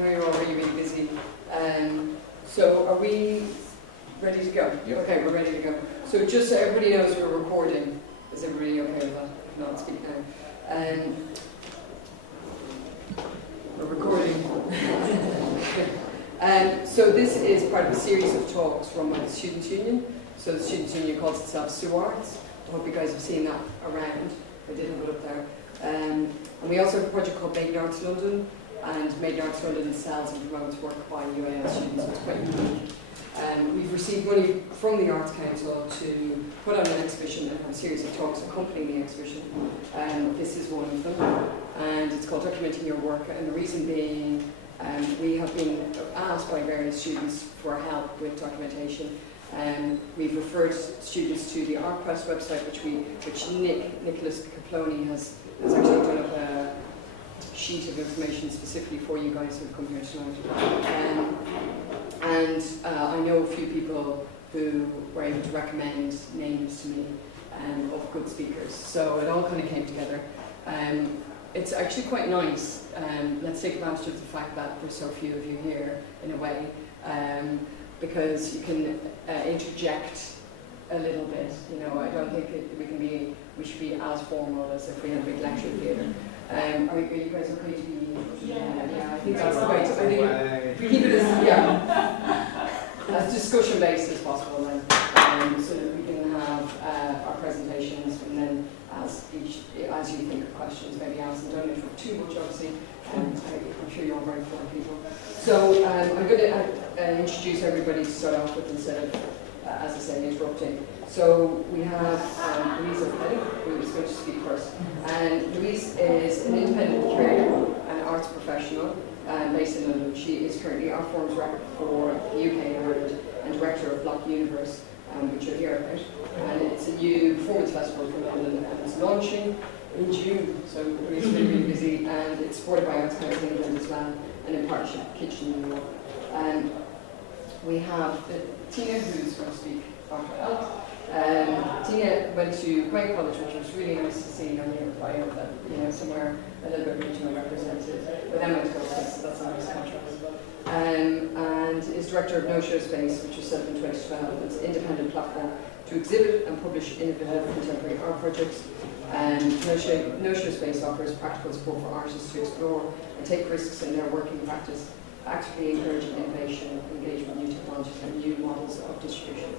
We're all really, really busy. So are we ready to go? Yep. Okay, we're ready to go. So just so everybody knows we're recording. Is everybody okay with that? If not, speak now. We're recording. So this is part of a series of talks run by the Students' Union. So the Students' Union calls itself SUARTS. I hope you guys have seen that around. I did have it up there. And we also have a project called Maiden Arts London. And Maiden Arts London sells and promotes work by UAL students, so it's quite unique. We've received money from the Arts Council to put on an exhibition and have a series of talks accompanying the exhibition. This is one of them, and it's called Documenting Your Work. And the reason being, we have been asked by various students for help with documentation. We've referred students to the ArtQuest website, which Nicholas Caploni has actually done up a sheet of information specifically for you guys who've come here tonight. I know a few people who were able to recommend names to me of good speakers. So it all kind of came together. It's actually quite nice. Let's take advantage of the fact that there's so few of you here, in a way, because you can interject a little bit. You know, I don't think we should be as formal as if we had a big lecture theatre. Are you guys okay to be? Yeah, I think that's the way. I think if we keep it as discussion based as possible, then, so that we can have our presentations, and then as you think of questions, maybe ask them. Don't interrupt too much, obviously. I'm sure you're all very important people. So I'm going to introduce everybody to start off with instead of, as I say, interrupting. So we have Louise O'Kelly, who is going to speak first. And Louise is an independent curator and arts professional based in London. She is currently Art Forum's rep for the UK and Ireland and director of Block Universe, which you'll hear about. And it's a new performance festival for London, and it's launching in June. So Louise is really, really busy, and it's supported by Arts Council England as well, and in partnership with Kitchen New York. And we have Tina, who's going to speak after that. Tina went to Quain College, which was really nice to see on your bio, that, you know, somewhere a little bit regionally represented. But then went to Goldsmiths, so that's a nice contrast. And is director of No Show Space, which was set up in 2012. It's an independent platform to exhibit and publish innovative contemporary art projects. No Show Space offers practical support for artists to explore and take risks in their working practice, actively encouraging innovation, engagement with new technologies and new models of distribution.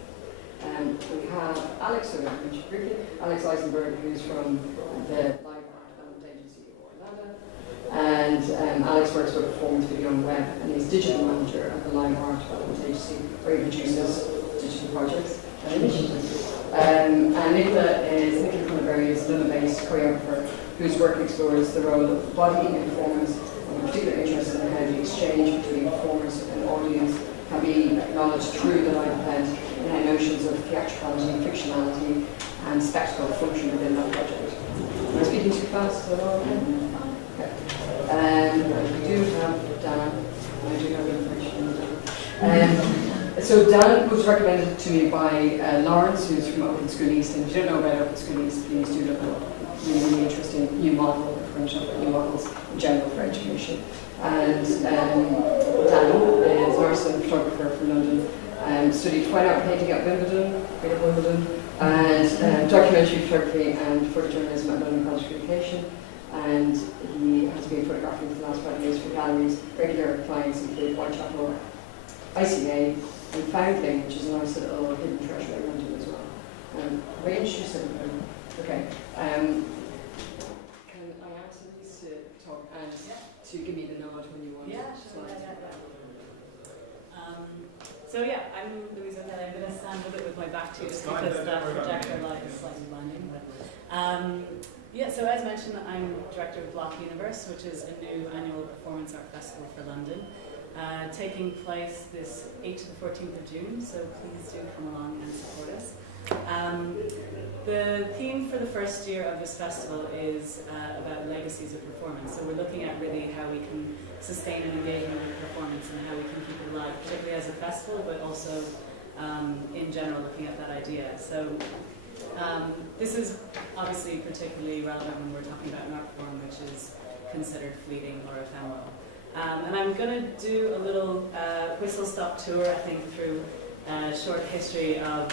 We have Alex, who I mentioned briefly, Alex Eisenberg, who's from the Live Art Development Agency of Orlando. And Alex works with performance video and web, and he's digital manager at the Live Art Development Agency, where he produces digital projects and initiatives. And Nicola Camberwell is a London-based choreographer whose work explores the role of body in performance, with particular interest in how the exchange between performers and audience can be acknowledged through the live event, and how notions of theatricality, fictionality, and spectacle function within that project. Am I speaking too fast? Is that all okay? Okay. We do have Dan. I do have information. So Dan was recommended to me by Lawrence, who's from Open School East. And if you don't know about Open School East, please do look up. Really, really interesting new model, new models in general for education. And Dan is an artist and photographer from London. Studied fine art painting at Wimbledon, and documentary photography and photojournalism at London College of Communication. And he has been photographing for the last 5 years for galleries. Regular clients include Whitechapel, ICA, and Foundling, which is a nice little hidden treasure in London as well. Range, you said, okay. Can I ask Louise to talk and to give me the nod when you want? Yeah, sure. So yeah, I'm Louise O'Kelly. I'm going to stand a bit with my back to you just because that projector light is slightly blinding. But so as mentioned, I'm director of Block Universe, which is a new annual performance art festival for London, taking place this 8th to the 14th of June. So please do come along and support us. The theme for the first year of this festival is about legacies of performance. So we're looking at really how we can sustain an engagement with performance and how we can keep it alive, particularly as a festival, but also in general looking at that idea. So this is obviously particularly relevant when we're talking about an art form which is considered fleeting or ephemeral. And I'm going to do a little whistle-stop tour, I think, through a short history of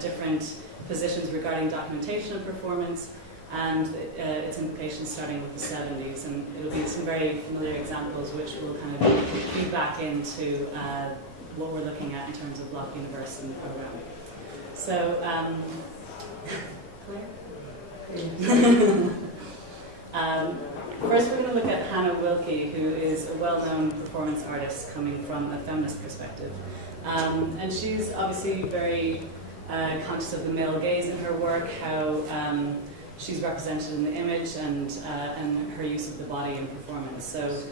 different positions regarding documentation of performance and its implications starting with the 70s. And it'll be some very familiar examples which will kind of feed back into what we're looking at in terms of Block Universe and the program. So, first we're going to look at Hannah Wilkie, who is a well-known performance artist coming from a feminist perspective. And she's obviously very conscious of the male gaze in her work, how she's represented in the image, and her use of the body in performance. So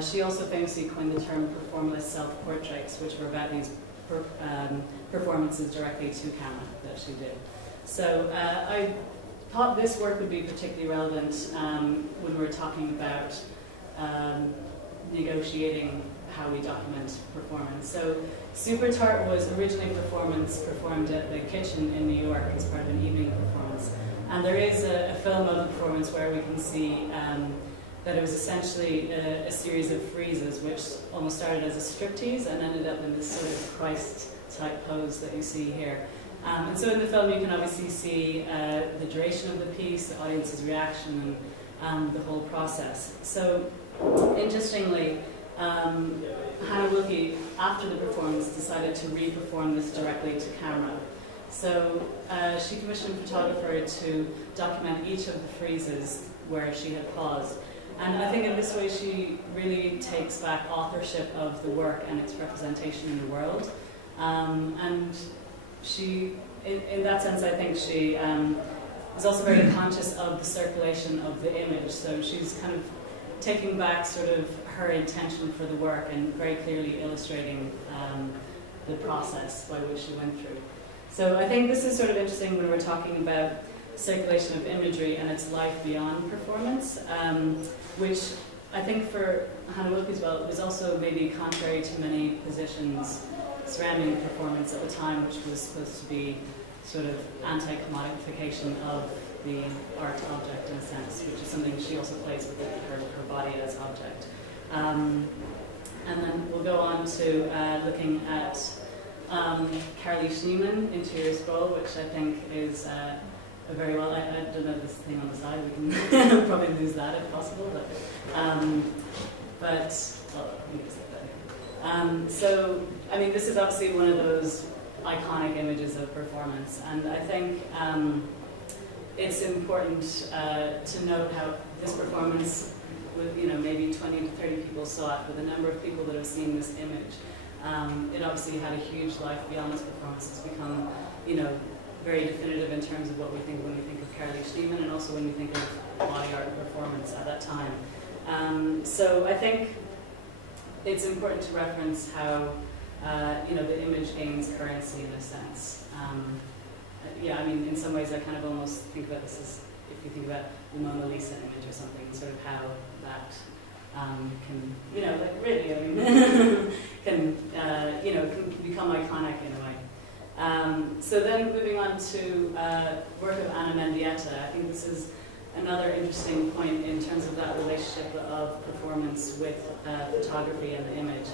she also famously coined the term performless self-portraits, which were about these performances directly to camera that she did. So I thought this work would be particularly relevant when we're talking about negotiating how we document performance. So Super Tart was originally performed at the Kitchen in New York as part of an evening performance. And there is a film of the performance where we can see that it was essentially a series of freezes which almost started as a striptease and ended up in this sort of Christ-type pose that you see here. And so in the film you can obviously see the duration of the piece, the audience's reaction, and the whole process. So interestingly, Hannah Wilkie, after the performance, decided to re-perform this directly to camera. So she commissioned a photographer to document each of the freezes where she had paused. And I think in this way she really takes back authorship of the work and its representation in the world. And she, in that sense, I think she is also very conscious of the circulation of the image. So she's kind of taking back sort of her intention for the work and very clearly illustrating the process by which she went through. So I think this is sort of interesting when we're talking about circulation of imagery and its life beyond performance, which I think for Hannah Wilkie as well was also maybe contrary to many positions surrounding performance at the time, which was supposed to be sort of anti-commodification of the art object in a sense, which is something she also plays with her body as object. And then we'll go on to looking at Carolee Schneemann, Interior Scroll, which I think is a very well, I don't know this thing on the side, we can probably lose that if possible, but well, let me just get that here. So, I mean, this is obviously one of those iconic images of performance, and I think it's important to note how this performance, with maybe 20 to 30 people saw it, with a number of people that have seen this image. It obviously had a huge life beyond this performance. It's become, very definitive in terms of what we think when we think of Carolee Schneemann, and also when we think of body art performance at that time. So I think it's important to reference how the image gains currency in a sense. I mean, in some ways I kind of almost think about this as, if you think about the Mona Lisa image or something, sort of how that can, really, I mean, can become iconic in a way. So then moving on to work of Anna Mendieta, I think this is another interesting point in terms of that relationship of performance with photography and the image.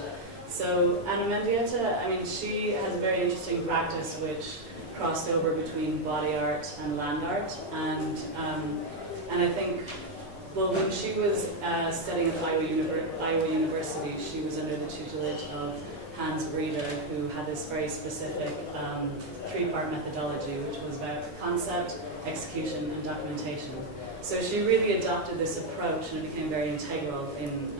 So Anna Mendieta, I mean, she has a very interesting practice which crossed over between body art and land art, and I think, well, when she was studying at Iowa University, she was under the tutelage of Hans Breeder, who had this very specific three-part methodology, which was about concept, execution, and documentation. So she really adopted this approach, and it became very integral in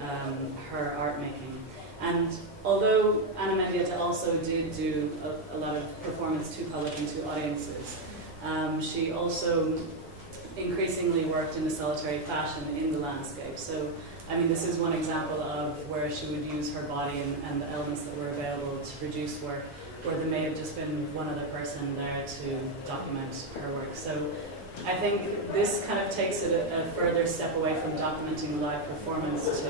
her art making. And although Anna Mendieta also did do a lot of performance to public and to audiences, she also increasingly worked in a solitary fashion in the landscape. So, I mean, this is one example of where she would use her body and the elements that were available to produce work, where there may have just been one other person there to document her work. So I think this kind of takes it a further step away from documenting live performance to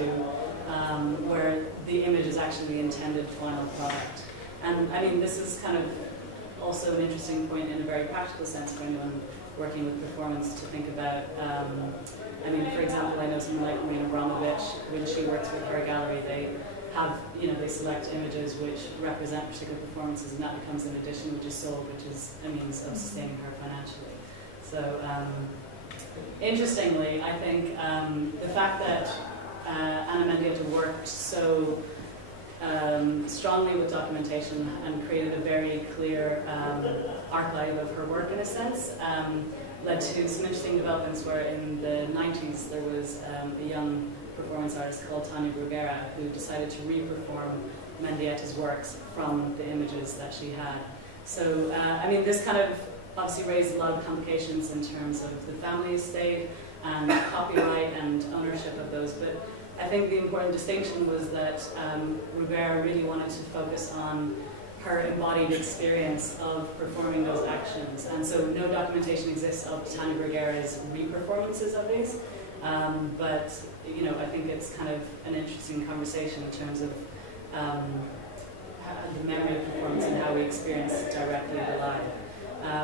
where the image is actually the intended final product. And I mean, this is kind of also an interesting point in a very practical sense for anyone working with performance to think about, I mean, for example, I know someone like Marina Abramovich, when she works with her gallery, they have, they select images which represent particular performances, and that becomes an edition which is sold, which is a means of sustaining her financially. So, interestingly, I think the fact that Anna Mendieta worked so strongly with documentation and created a very clear archive of her work, in a sense, led to some interesting developments where in the 90s there was a young performance artist called Tanya Bruguera who decided to re-perform Mendieta's works from the images that she had. So, I mean, this kind of obviously raised a lot of complications in terms of the family estate and copyright and ownership of those, but I think the important distinction was that Bruguera really wanted to focus on her embodied experience of performing those actions, and so no documentation exists of Tanya Bruguera's re-performances of these, but I think it's kind of an interesting conversation in terms of the memory of performance and how we experience it directly live.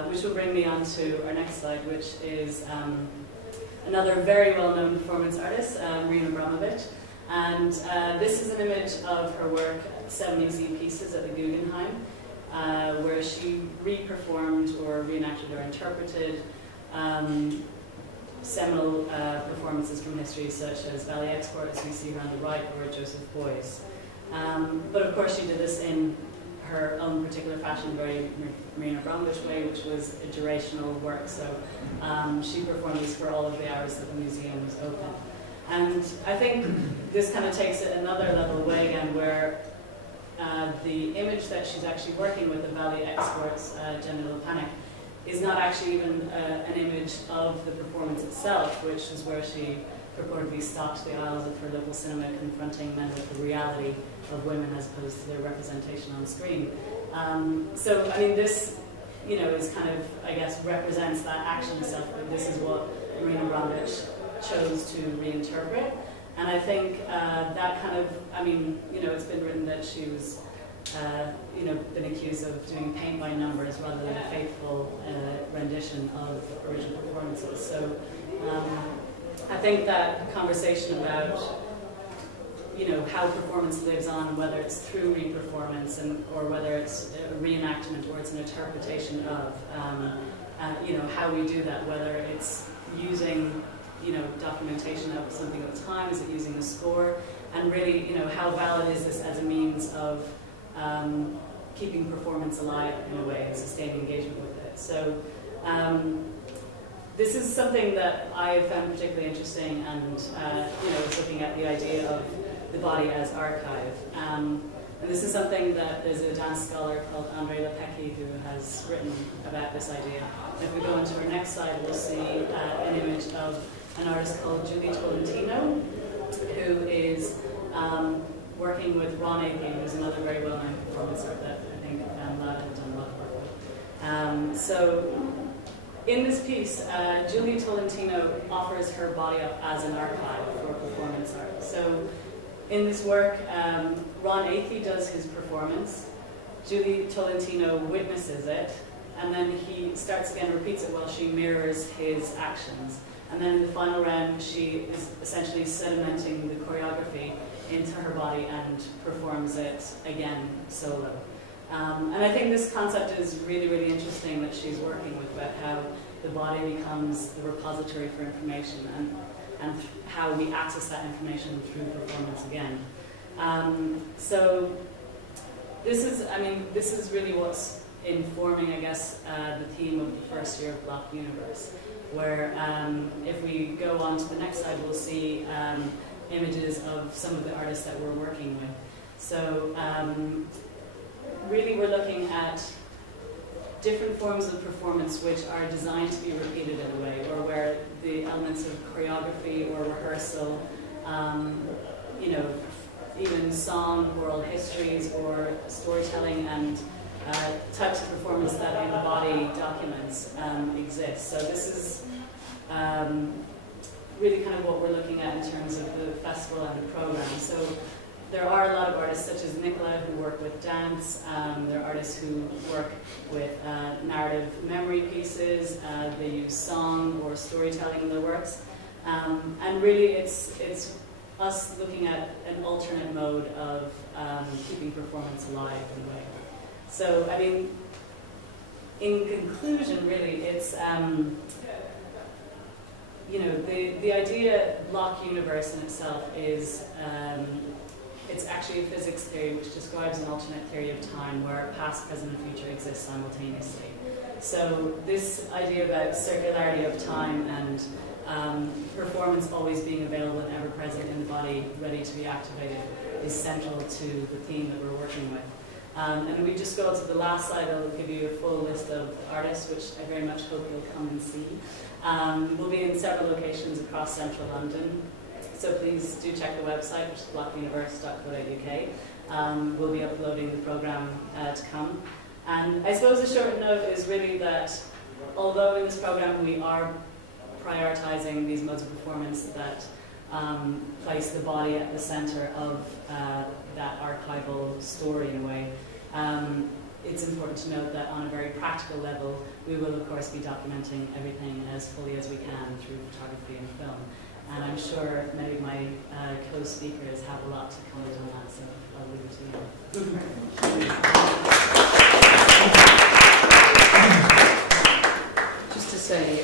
Which will bring me on to our next slide, which is another very well-known performance artist, Marina Abramovich. And this is an image of her work, 7 museum pieces at the Guggenheim, where she re-performed or reenacted or interpreted seminal performances from history, such as Ballet Export, as we see here on the right, or Joseph Beuys. But of course she did this in her own particular fashion, very Marina Abramovich way, which was a durational work. So she performed these for all of the hours that the museum was open. And I think this kind of takes it another level away again, where the image that she's actually working with, the Ballet Export's Genital Panic, is not actually even an image of the performance itself, which is where she purportedly stalked the aisles of her local cinema, confronting men with the reality of women as opposed to their representation on screen. So, I mean, this, is kind of, I guess, represents that action itself, but this is what Marina Abramovich chose to reinterpret. And I think that kind of, I mean, it's been written that she was, been accused of doing paint by numbers rather than a faithful rendition of original performances. So I think that conversation about, how performance lives on, whether it's through re-performance or whether it's a reenactment or it's an interpretation of, how we do that, whether it's using, documentation of something at the time, is it using a score, and really, how valid is this as a means of keeping performance alive in a way and sustaining engagement with it. So this is something that I found particularly interesting, and was looking at the idea of the body as archive. And this is something that there's a dance scholar called Andre Lepecki who has written about this idea. And if we go into our next slide, we'll see an image of an artist called Julie Tolentino, who is working with Ron Akey, who's another very well-known performance art that I think Lad had done a lot of work with. So in this piece, Julie Tolentino offers her body up as an archive for performance art. So in this work, Ron Akey does his performance, Julie Tolentino witnesses it, and then he starts again, repeats it while she mirrors his actions. And then in the final round, she is essentially sedimenting the choreography into her body and performs it again solo. And I think this concept is really, really interesting that she's working with, about how the body becomes the repository for information and how we access that information through performance again. So this is really what's informing, I guess, the theme of the first year of Block Universe, where if we go on to the next slide, we'll see images of some of the artists that we're working with. So really we're looking at different forms of performance which are designed to be repeated in a way, or where the elements of choreography or rehearsal, even song, oral histories, or storytelling and types of performance that embody documents exist. So this is really kind of what we're looking at in terms of the festival and the program. So there are a lot of artists such as Nicola who work with dance. There are artists who work with narrative memory pieces. They use song or storytelling in their works. And really it's us looking at an alternate mode of keeping performance alive in a way. So, I mean, in conclusion, really, it's, you know, the idea block universe in itself is, it's actually a physics theory which describes an alternate theory of time where past, present, and future exist simultaneously. So this idea about circularity of time and performance always being available and ever present in the body, ready to be activated, is central to the theme that we're working with. And we just go to the last slide. I'll give you a full list of artists, which I very much hope you'll come and see. We'll be in several locations across central London, so please do check the website, which is blockuniverse.co.uk. We'll be uploading the programme to come. And I suppose a short note is really that although in this programme we are prioritising these modes of performance that place the body at the centre of that archival story in a way, it's important to note that on a very practical level we will of course be documenting everything as fully as we can through photography and film. And I'm sure many of my co-speakers have a lot to comment on that, so I'll leave it to you. Just to say,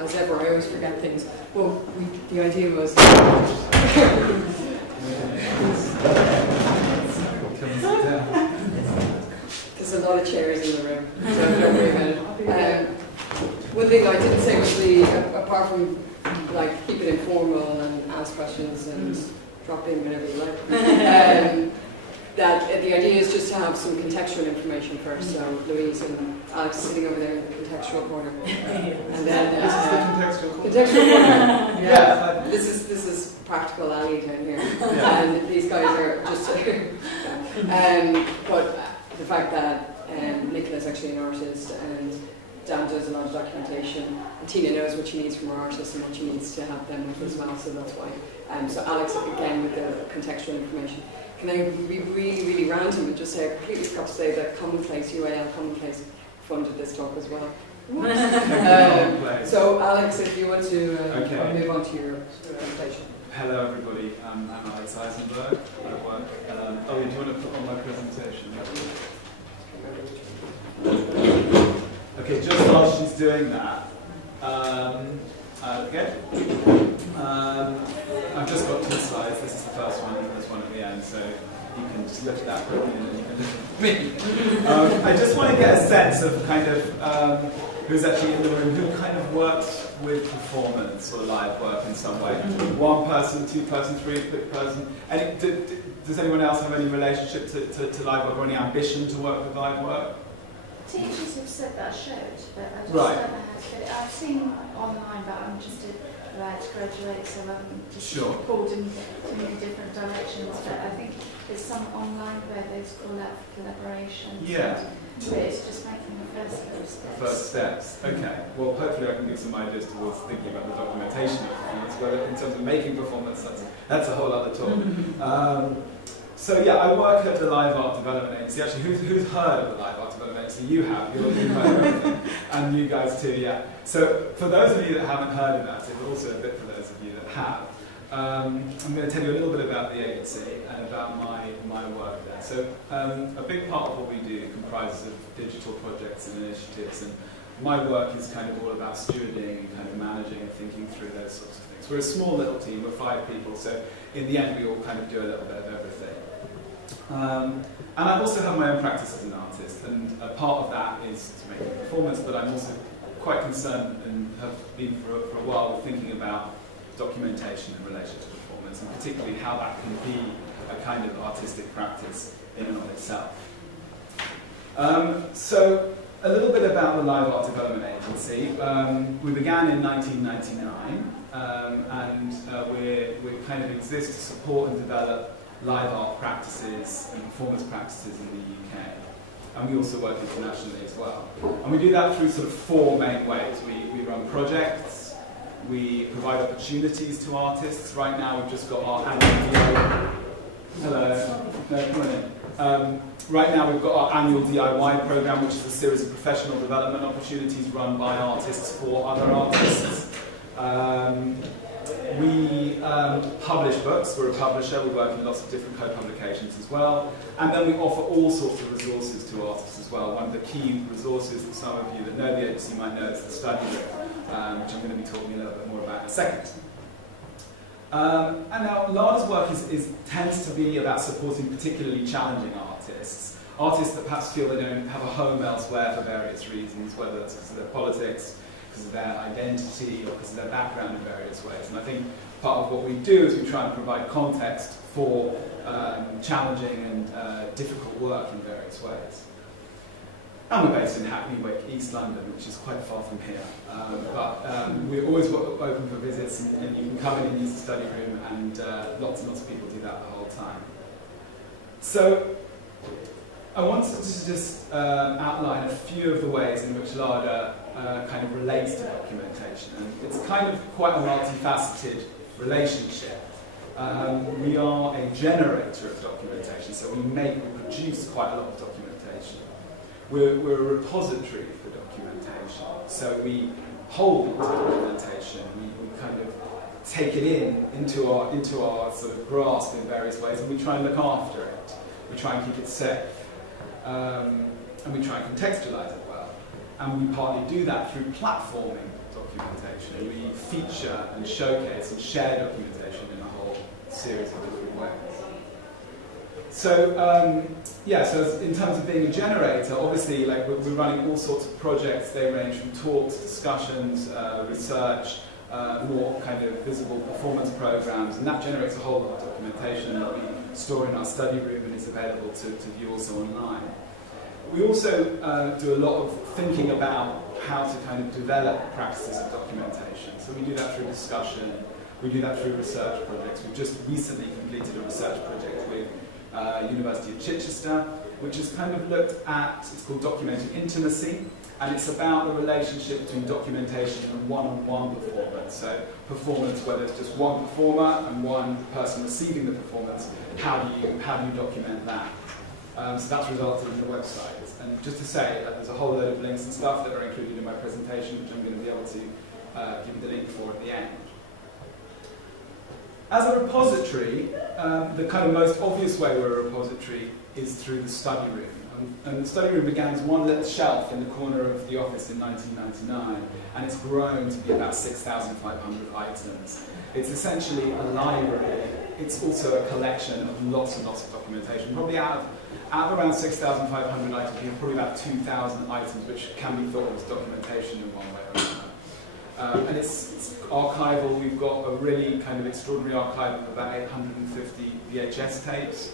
as ever, I always forget things. Well, the idea was... There's a lot of chairs in the room, so don't worry about it. One thing I didn't say was apart from like keep it informal and ask questions and drop in whenever you like, that the idea is just to have some contextual information first. So Louise and Alex sitting over there in the contextual corner, and then this is the contextual corner. Yeah, this is practical alley down here, and these guys are just. But the fact that Nicola's actually an artist and Dan does a lot of documentation, and Tina knows what she needs from her artists and what she needs to have them with as well, so that's why. So Alex, again, with the contextual information. Can I be really, really random and just say, I completely forgot to say that Commonplace, UAL Commonplace, funded this talk as well. So Alex, if you want to move on to your presentation. Hello everybody, I'm Alex Eisenberg. I work, do you want to put on my presentation? Okay, just while she's doing that, I've just got 2 slides. This is the first one and there's one at the end, so you can just look at that quickly and then you can look at me. I just want to get a sense of kind of who's actually in the room, who kind of works with performance or live work in some way. 1 person, 2 person, 3 person. Does anyone else have any relationship to live work or any ambition to work with live work? Teachers have said that showed, but I just Right. never had to get it. I've seen online, but I'm just about to graduate, so I'm just pulled in too many different directions. But I think there's some online where they call out for collaborations. Yeah. But it's just making the first steps. First steps. Okay. Well, hopefully I can give some ideas towards thinking about the documentation of performance. Whether in terms of making performance, that's a whole other talk. So yeah, I work at the Live Art Development Agency. Actually, who's heard of the Live Art Development Agency? You have. You've heard of everything. And you guys too, yeah. So for those of you that haven't heard about it, but also a bit for those of you that have, I'm going to tell you a little bit about the agency and about my work there. So a big part of what we do comprises of digital projects and initiatives, and my work is kind of all about stewarding and kind of managing and thinking through those sorts of things. We're a small little team, we're 5 people, so in the end we all kind of do a little bit of everything. And I also have my own practice as an artist, and a part of that is to make a performance, but I'm also quite concerned and have been for a while thinking about documentation in relation to performance, and particularly how that can be a kind of artistic practice in and of itself. So a little bit about the Live Art Development Agency. We began in 1999, and we kind of exist to support and develop live art practices and performance practices in the UK. And we also work internationally as well. And we do that through sort of 4 main ways. We run projects, we provide opportunities to artists. Right now we've just got our annual Hello. No, come on in. Right now we've got our annual DIY program, which is a series of professional development opportunities run by artists for other artists. We publish books. We're a publisher. We work in lots of different co-publications as well. And then we offer all sorts of resources to artists as well. One of the key resources that some of you that know the agency might know is the study room, which I'm going to be talking a little bit more about in a second. And now LADA's work tends to be about supporting particularly challenging artists. Artists that perhaps feel they don't have a home elsewhere for various reasons, whether it's because of their politics, because of their identity, or because of their background in various ways. And I think part of what we do is we try and provide context for challenging and difficult work in various ways. And we're based in Hackney Wick, East London, which is quite far from here. But we're always open for visits, and you can come in and use the study room, and lots and lots of people do that the whole time. So I wanted to just outline a few of the ways in which LADA kind of relates to documentation. And it's kind of quite a multifaceted relationship. We are a generator of documentation, so we produce quite a lot of documentation. We're a repository for documentation, so we hold documentation. We kind of take it into our sort of grasp in various ways, and we try and look after it. We try and keep it safe, and we try and contextualize it well. And we partly do that through platforming documentation. We feature and showcase and share documentation in a whole series of different ways. So, so in terms of being a generator, obviously we're running all sorts of projects. They range from talks, discussions, research, more kind of visible performance programs, and that generates a whole lot of documentation that we store in our study room and is available to view also online. We also do a lot of thinking about how to kind of develop practices of documentation. So we do that through discussion, we do that through research projects. We've just recently completed a research project with University of Chichester, which has kind of looked at, it's called Documenting Intimacy, and it's about the relationship between documentation and one-on-one performance. So performance, whether it's just one performer and one person receiving the performance, how do you document that? So that's resulted in the website. And just to say that there's a whole load of links and stuff that are included in my presentation, which I'm going to be able to give you the link for at the end. As a repository, the kind of most obvious way we're a repository is through the study room. And the study room began as one little shelf in the corner of the office in 1999, and it's grown to be about 6,500 items. It's essentially a library. It's also a collection of lots and lots of documentation. Probably out of around 6,500 items, we have probably about 2,000 items which can be thought of as documentation in one way or another. And it's archival. We've got a really kind of extraordinary archive of about 850 VHS tapes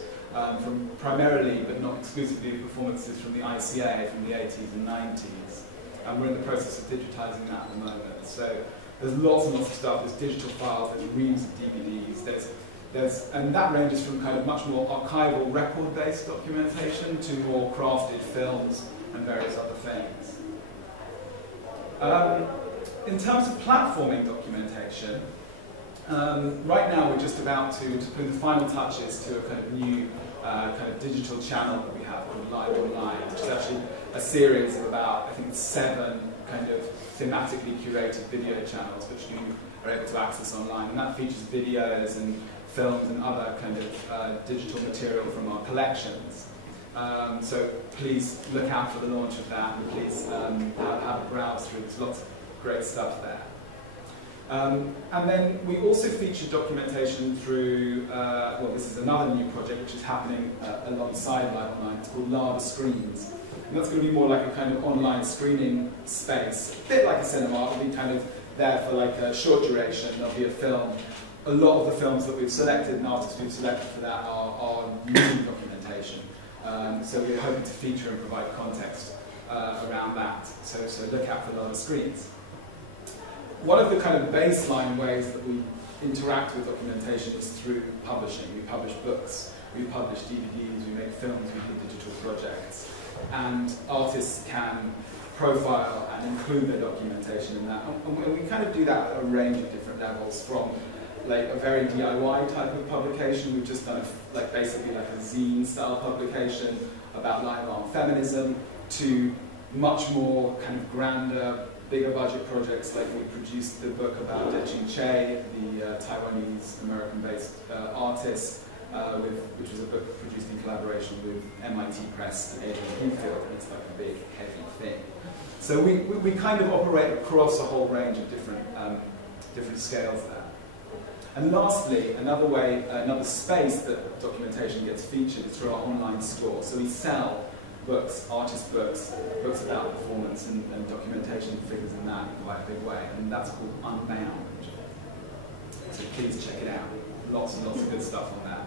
from primarily, but not exclusively, performances from the ICA from the 80s and 90s. And we're in the process of digitizing that at the moment. So there's lots and lots of stuff. There's digital files, there's reams of DVDs, and that ranges from kind of much more archival record-based documentation to more crafted films and various other things. In terms of platforming documentation, right now we're just about to put the final touches to a kind of new kind of digital channel that we have called Live Online, which is actually a series of about, I think, 7 kind of thematically curated video channels which you are able to access online. And that features videos and films and other kind of digital material from our collections. So please look out for the launch of that, and please have a browse through. There's lots of great stuff there. And then we also feature documentation through, this is another new project which is happening alongside Live Online. It's called LADA Screens. And that's going to be more like a kind of online screening space, a bit like a cinema. It'll be kind of there for like a short duration. There'll be a film. A lot of the films that we've selected and artists we've selected for that are new documentation. So we're hoping to feature and provide context around that. So look out for LADA Screens. One of the kind of baseline ways that we interact with documentation is through publishing. We publish books, we publish DVDs, we make films, we do digital projects. And artists can profile and include their documentation in that. And we kind of do that at a range of different levels, from like a very DIY type of publication. We've just done basically like a zine style publication about live art feminism, to much more kind of grander, bigger budget projects, like we produced the book about Dejin Che, the Taiwanese American-based artist, which was a book produced in collaboration with MIT Press and Adrian Heathfield, and it's like a big, heavy thing. So we kind of operate across a whole range of different scales there. And lastly, another space that documentation gets featured is through our online store. So we sell books, artist books, books about performance and documentation figures in that in quite a big way, and that's called Unbound. So please check it out. Lots and lots of good stuff on that.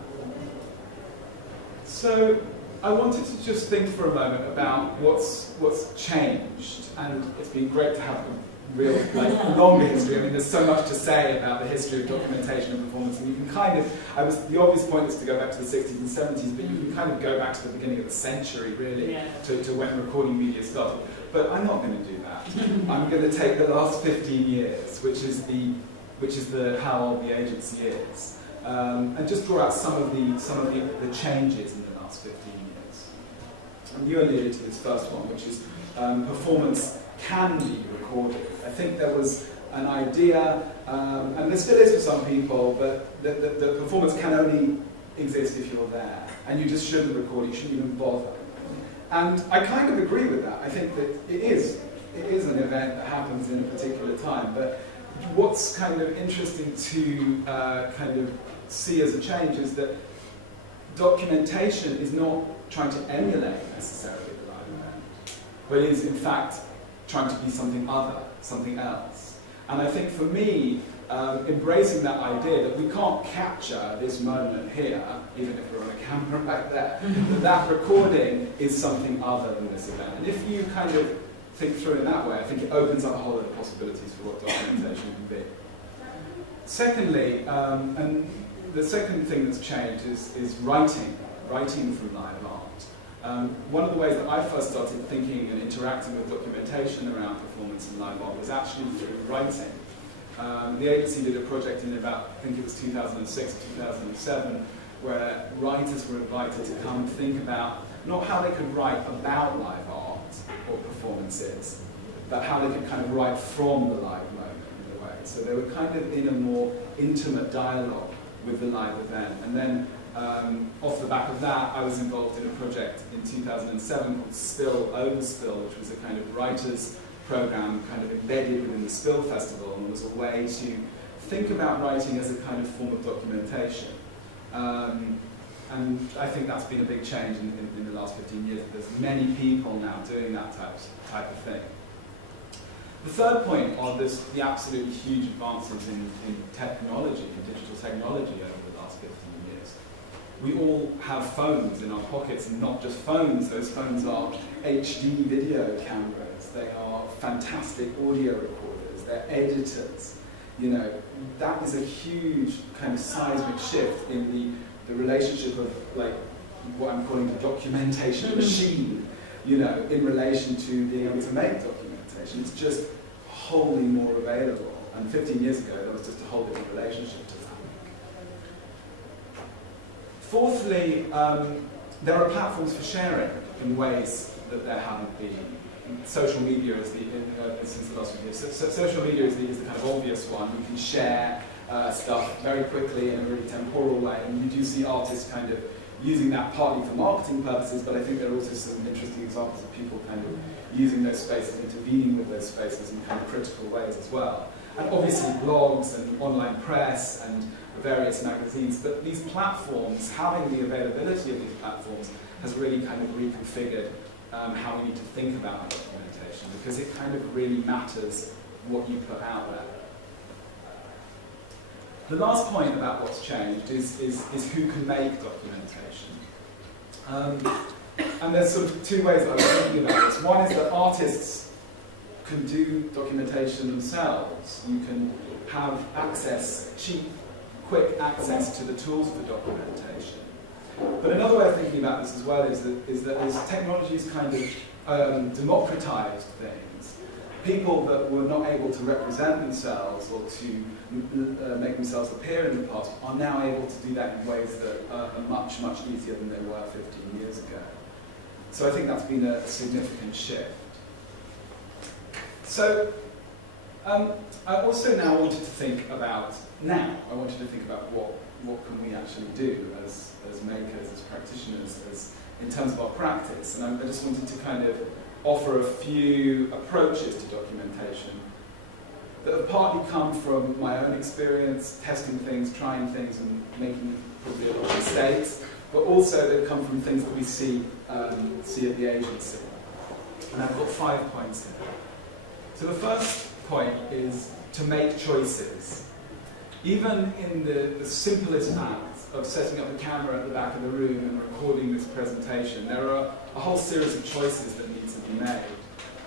So I wanted to just think for a moment about what's changed, and it's been great to have a real longer history. I mean, there's so much to say about the history of documentation and performance, and you can kind of, the obvious point is to go back to the 60s and 70s, but you can kind of go back to the beginning of the century, really, to when recording media started. But I'm not going to do that. I'm going to take the last 15 years, which is how old the agency is, and just draw out some of the changes in the last 15 years. And you alluded to this first one, which is performance can be recorded. I think there was an idea, and there still is for some people, but the performance can only exist if you're there, and you just shouldn't record, you shouldn't even bother. And I kind of agree with that. I think that it is an event that happens in a particular time, but what's kind of interesting to kind of see as a change is that documentation is not trying to emulate necessarily the live event, but is in fact trying to be something other, something else. And I think for me, embracing that idea that we can't capture this moment here, even if we're on a camera back there, that recording is something other than this event. And if you kind of think through in that way, I think it opens up a whole lot of possibilities for what documentation can be. Secondly, and the second thing that's changed is writing from live art. One of the ways that I first started thinking and interacting with documentation around performance and live art was actually through writing. The agency did a project in about, I think it was 2006 or 2007, where writers were invited to come think about not how they could write about live art or performances, but how they could kind of write from the live moment in a way. So they were kind of in a more intimate dialogue with the live event. And then off the back of that, I was involved in a project in 2007 called Spill Over Spill, which was a kind of writers program kind of embedded within the Spill Festival, and was a way to think about writing as a kind of form of documentation. And I think that's been a big change in the last 15 years. There's many people now doing that type of thing. The third point on the absolutely huge advances in technology, in digital technology over the last 15 years. We all have phones in our pockets, and not just phones. Those phones are HD video cameras. They are fantastic audio recorders. They're editors. You know, that is a huge kind of seismic shift in the relationship of like what I'm calling the documentation machine. You know, in relation to being able to make documentation. It's just wholly more available. And 15 years ago, there was just a whole different relationship to that. Fourthly, there are platforms for sharing in ways that there haven't been. Social media is since the last few years. So social media is the kind of obvious one. You can share stuff very quickly in a really temporal way, and you do see artists kind of using that partly for marketing purposes, but I think there are also some interesting examples of people kind of using those spaces, intervening with those spaces in kind of critical ways as well. And obviously blogs and online press and various magazines, but these platforms, having the availability of these platforms has really kind of reconfigured how we need to think about our documentation, because it kind of really matters what you put out there. The last point about what's changed is who can make documentation. And there's sort of two ways that I was thinking about this. One is that artists can do documentation themselves. You can have access, cheap, quick access to the tools for documentation. But another way of thinking about this as well is that as technology's kind of democratized things, people that were not able to represent themselves or to make themselves appear in the past are now able to do that in ways that are much, much easier than they were 15 years ago. So I think that's been a significant shift. So I also now wanted to think about what can we actually do as makers, as practitioners, in terms of our practice. And I just wanted to kind of offer a few approaches to documentation that have partly come from my own experience, testing things, trying things, and making probably a lot of mistakes, but also that come from things that we see at the agency. And I've got 5 points here. So the first point is to make choices. Even in the simplest act of setting up a camera at the back of the room and recording this presentation, there are a whole series of choices that need to be made.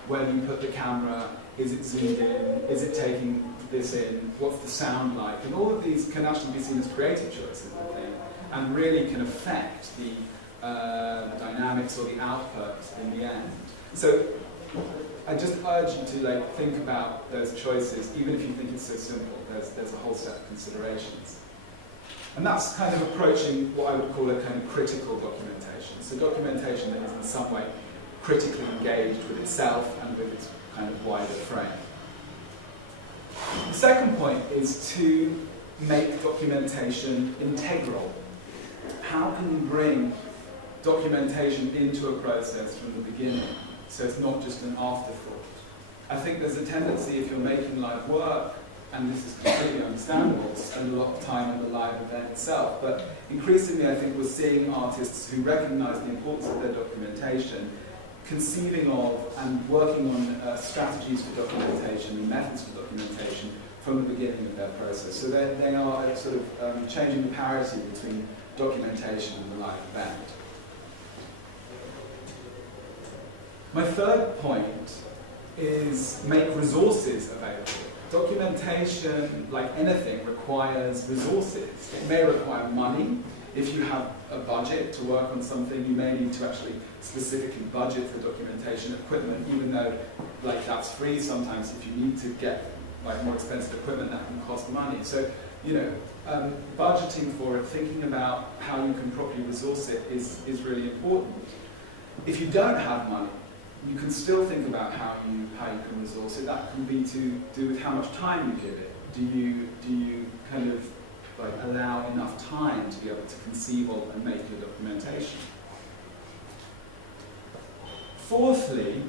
Where do you put the camera? Is it zoomed in? Is it taking this in? What's the sound like? And all of these can actually be seen as creative choices, I think, and really can affect the dynamics or the output in the end. So I just urge you to think about those choices, even if you think it's so simple. There's a whole set of considerations. And that's kind of approaching what I would call a kind of critical documentation. So documentation that is in some way critically engaged with itself and with its kind of wider frame. The second point is to make documentation integral. How can you bring documentation into a process from the beginning, so it's not just an afterthought? I think there's a tendency, if you're making live work, and this is completely understandable, to spend a lot of time in the live event itself, but increasingly I think we're seeing artists who recognise the importance of their documentation, conceiving of and working on strategies for documentation and methods for documentation from the beginning of their process. So they are sort of changing the parity between documentation and the live event. My third point is make resources available. Documentation, like anything, requires resources. It may require money. If you have a budget to work on something, you may need to actually specifically budget for documentation equipment, even though that's free sometimes. If you need to get more expensive equipment, that can cost money. So, budgeting for it, thinking about how you can properly resource it is really important. If you don't have money, you can still think about how you can resource it. That can be to do with how much time you give it. Do you kind of allow enough time to be able to conceive of and make your documentation? Fourthly,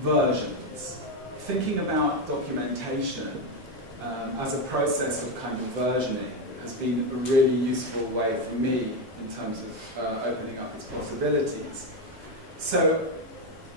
versions. Thinking about documentation as a process of kind of versioning has been a really useful way for me in terms of opening up its possibilities. So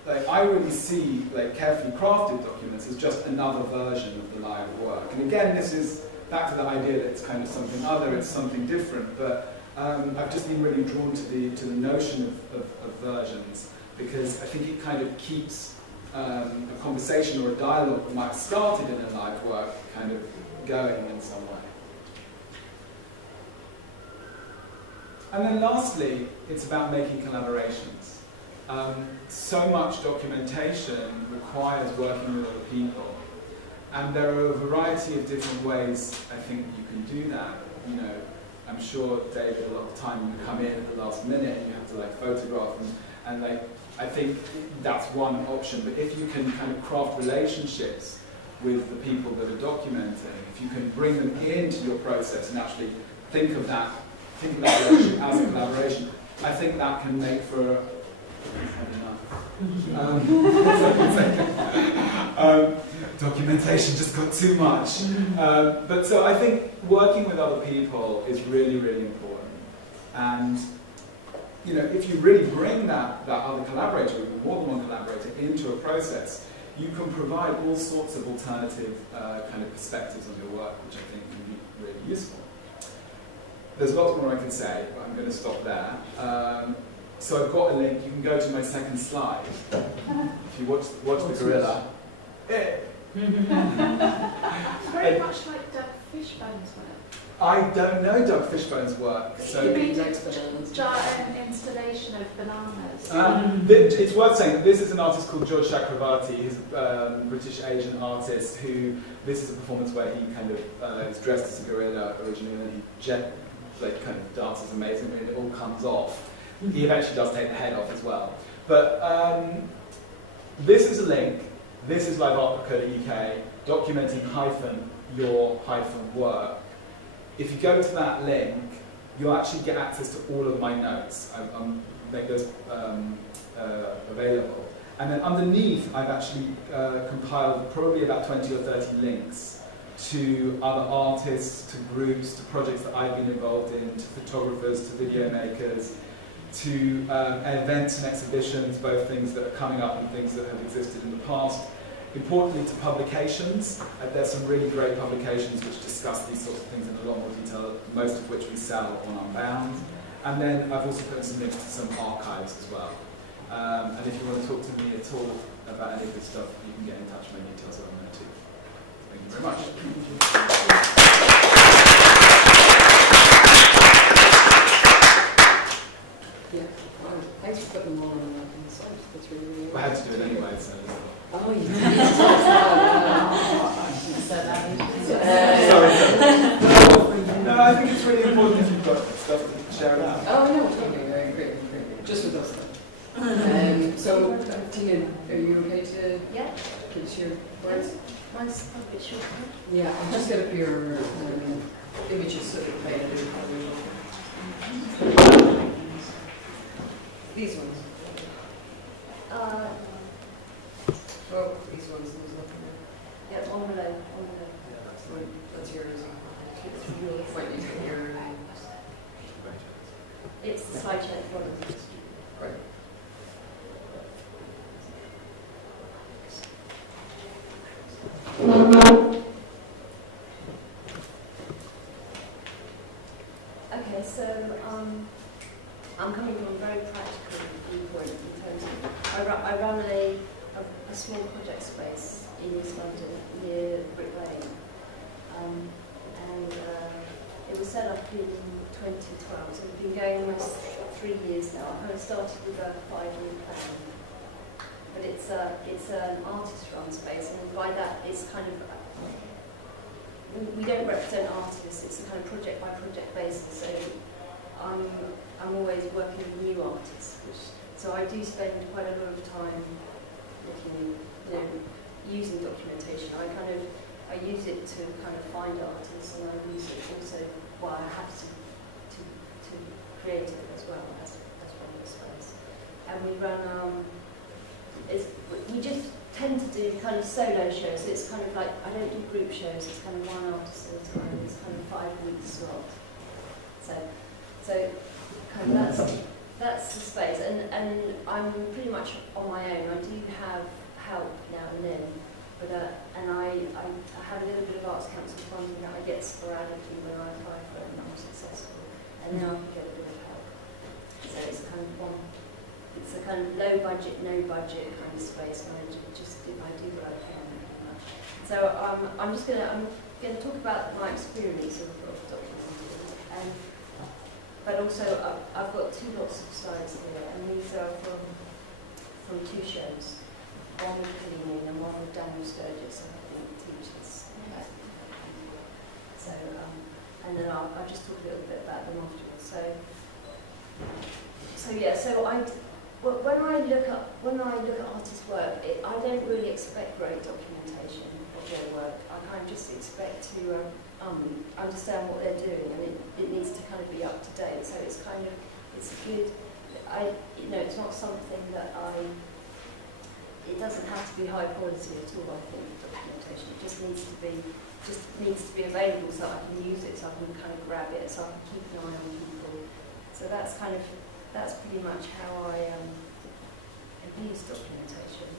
I really see carefully crafted documents as just another version of the live work. And again, this is back to the idea that it's kind of something other, it's something different, but I've just been really drawn to the notion of versions, because I think it kind of keeps a conversation or a dialogue that might have started in a live work kind of going in some way. And then lastly, it's about making collaborations. So much documentation requires working with other people, and there are a variety of different ways I think you can do that. I'm sure, David, a lot of time you come in at the last minute and you have to photograph and I think that's one option. But if you can kind of craft relationships with the people that are documenting, if you can bring them into your process and actually think of that relationship as a collaboration, I think that can make for documentation just got too much. But so I think working with other people is really, really important. And if you really bring that other collaborator, or more than one collaborator, into a process, you can provide all sorts of alternative kind of perspectives on your work, which I think can be really useful. There's lots more I can say, but I'm going to stop there. So I've got a link. You can go to my second slide. If you watch the gorilla. Very much like Doug Fishbone's work. I don't know Doug Fishbone's work. So You mean Next bananas. an installation of bananas? it's worth saying that this is an artist called George Chakravarti. He's a British Asian artist who, this is a performance where he kind of is dressed as a gorilla originally, and he kind of dances amazingly, and it all comes off. He eventually does take the head off as well. But this is a link. This is liveart.co.uk, documenting your work. If you go to that link, you'll actually get access to all of my notes. I'll make those available. And then underneath, I've actually compiled probably about 20 or 30 links to other artists, to groups, to projects that I've been involved in, to photographers, to video makers, to events and exhibitions, both things that are coming up and things that have existed in the past. Importantly, to publications. There's some really great publications which discuss these sorts of things in a lot more detail, most of which we sell on Unbound. And then I've also put in some links to some archives as well. And if you want to talk to me at all about any of this stuff, you can get in touch. My details are on there too. Thank you very much. Yeah, well, thanks for putting them all on the site. That's really I had to do it anyway, so. Oh, you did. Sorry. No, I think it's really important if you've got stuff to share it out. Oh, no, totally. I agree. Just with us then. So, Tina, are you okay to give us your words? Mine's a bit short. Yeah, I'll just get up your images so that we can do these ones. Oh, these ones. Yeah, on below. That's yours. What you do here. It's the slideshow one. Right. Okay, so I'm coming from a very practical viewpoint in terms of I run a small project space in East London near Brick Lane, and it was set up in 2012, so we've been going almost 3 years now. I kind of started with a 5-year plan, but it's an artist-run space, and by that it's kind of we don't represent artists, it's a kind of project by project basis, so I'm always working with new artists, so I do spend quite a lot of time looking, using documentation. I use it to kind of find artists, and I use it also, I have to create it as well as one of the space. And we run, we just tend to do kind of solo shows. It's kind of like, I don't do group shows, it's kind of one artist at a time, it's kind of 5-week slot. So kind of that's the space, and I'm pretty much on my own. I do have help now and then, but and I have a little bit of Arts Council funding that I get sporadically when I apply for it and I'm successful, and then I can get a bit of help. So it's a kind of low budget, no budget kind of space, and I do what I can. So I'm going to talk about my experience of documenting, but also I've got 2 lots of slides here, and these are from 2 shows, one with Colleen and one with Daniel Sturgis, I think teaches. So and then I'll just talk a little bit about them afterwards. When I look at artists' work, I don't really expect great documentation of their work. I kind of just expect to understand what they're doing, and it needs to kind of be up to date. So it's good. It's not something that it doesn't have to be high quality at all. I think documentation it needs to be available so I can use it, so I can kind of grab it, so I can keep an eye on people. So that's pretty much how I use documentation.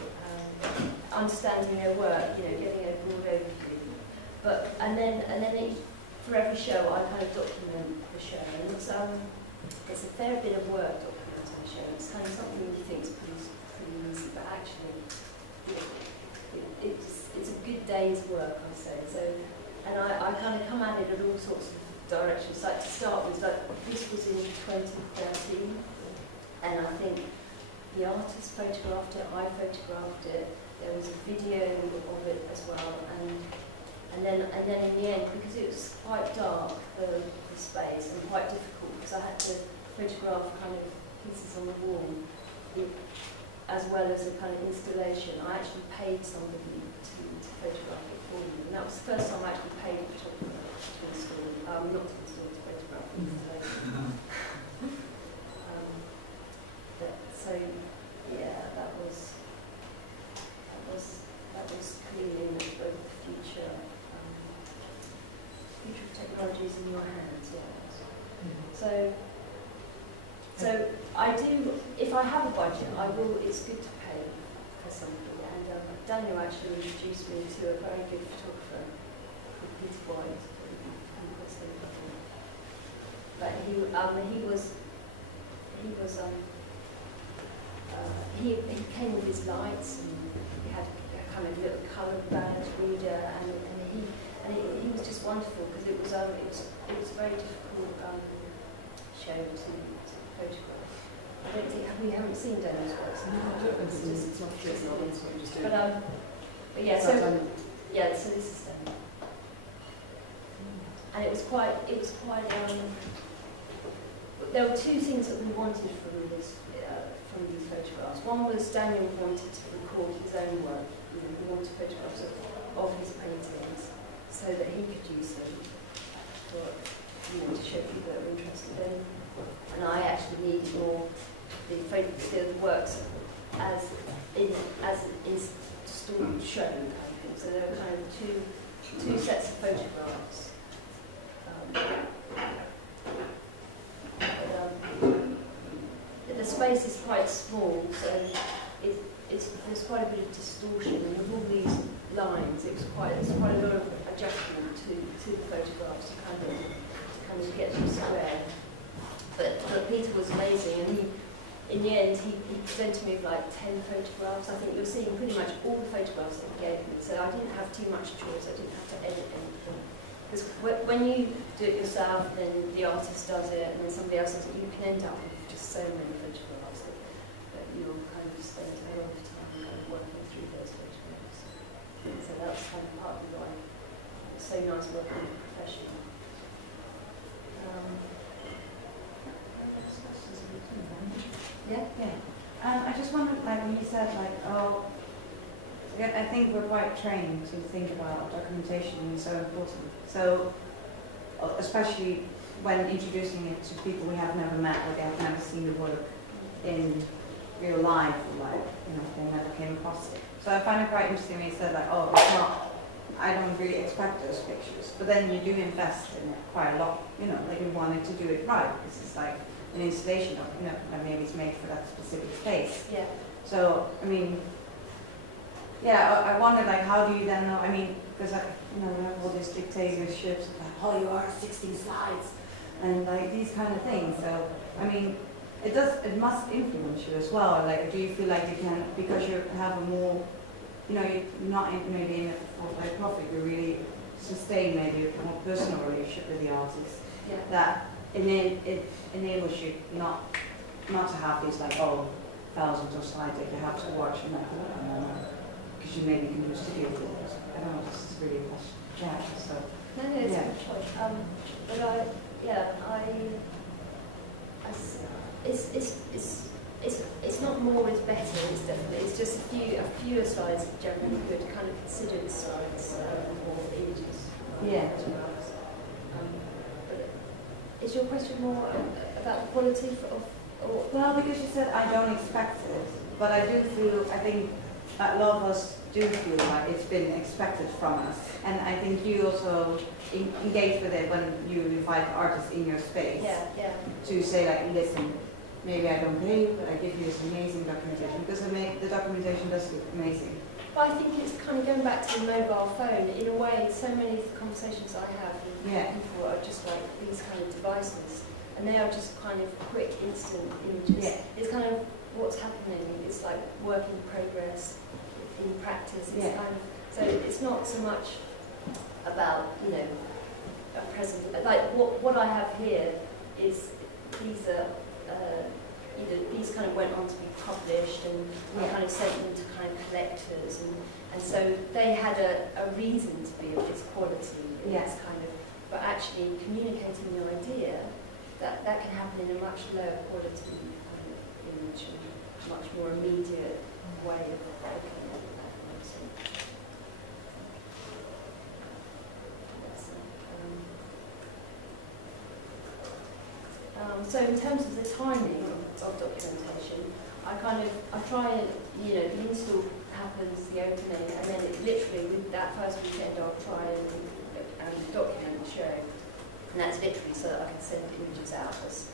Understanding their work, getting a broad overview. And then for every show, I kind of document the show, and it's a fair bit of work, documentation. It's kind of something you think is pretty easy, but actually, it's a good day's work, I say. So, and I kind of come at it at all sorts of directions. Like to start with, like this was in 2013, and I think the artist photographed it, I photographed it. There was a video of it as well, and then in the end, because it was quite dark, the space, and quite difficult, because I had to photograph kind of pieces on the wall, as well as a kind of installation. I actually paid somebody to photograph it for me, and that was the first time I actually paid a photographer to install, not to install, to photograph the installation. So yeah, that was clearly both the future technologies in your hands. Yeah. So I do. If I have a budget, I will. It's good to pay for something. And Daniel actually introduced me to a very good photographer, Peter Boyd. But he came with his lights, and he had a kind of little colour badge reader, and he was just wonderful, because it was a very difficult show to photograph. I don't think we haven't seen Daniel's work. No, I don't think so. It's not just not. It's what you just do. But yeah, so this is Daniel, and it was quite. There were two things that we wanted from these photographs. One was Daniel wanted to record his own work. He wanted photographs of his paintings, so that he could use them for, to show people that were interested in. And I actually needed more the works as installed show kind of thing. So there were kind of two sets of photographs. The space is quite small, so there's quite a bit of distortion, and with all these lines, there's quite a lot of adjustment to the photographs to kind of get them square. But Peter was amazing, and in the end he presented me with like 10 photographs. I think you're seeing pretty much all the photographs that he gave me, so I didn't have too much choice. I didn't have to edit anything. Because when you do it yourself, then the artist does it, and then somebody else does it, you can end up with just so many photographs that you'll kind of spend a lot of time kind of working through those photographs. So that's kind of part of why it's so nice working with a professional. Yeah. I just wondered, like, when you said, like, I think we're quite trained to think about documentation and so important. So, especially when introducing it to people we have never met or they have never seen the work in real life, or like, they never came across it. So I find it quite interesting when you said, like, it's not, I don't really expect those pictures. But then you do invest in it quite a lot, like you wanted to do it right. This is like an installation of, and maybe it's made for that specific space. Yeah. So, I wondered, like, how do you then know, because, we have all these dictatorships, like, you are 16 slides, and, like, these kind of things. So, it must influence you as well. Like, do you feel like you can, because you have a more, you're not maybe in it for like profit, you really sustain maybe a more personal relationship with the artist. Yeah. That it enables you not to have these, like, thousands of slides that you have to watch and like, because you maybe can do studio photos. I don't know, this is really a question. Yeah, so. No, it's a good choice. But it's not more is better. It's definitely, it's just fewer slides that generally good, kind of considered slides or images. Yeah. But is your question more about the quality or? Well, because you said I don't expect it, but I think a lot of us do feel like it's been expected from us. And I think you also engage with it when you invite artists in your space. Yeah. To say, like, listen, maybe I don't pay you, but I give you this amazing documentation, because the documentation does look amazing. But I think it's kind of going back to the mobile phone. In a way, so many of the conversations I have with people are just like these kind of devices. And they are just kind of quick, instant images. Yeah. It's kind of what's happening. It's like work in progress, in practice. It's kind of, so it's not so much about, present. Like what I have here is these are these kind of went on to be published, and we kind of sent them to kind of collectors, and so they had a reason to be of this quality. This kind of, but actually communicating the idea that can happen in a much lower quality kind of image, and much more immediate way of looking at that kind of thing. So in terms of the timing of documentation, I try and, the install happens, the opening, and then it literally, with that first weekend, I'll try and document the show. And that's literally so that I can send images out as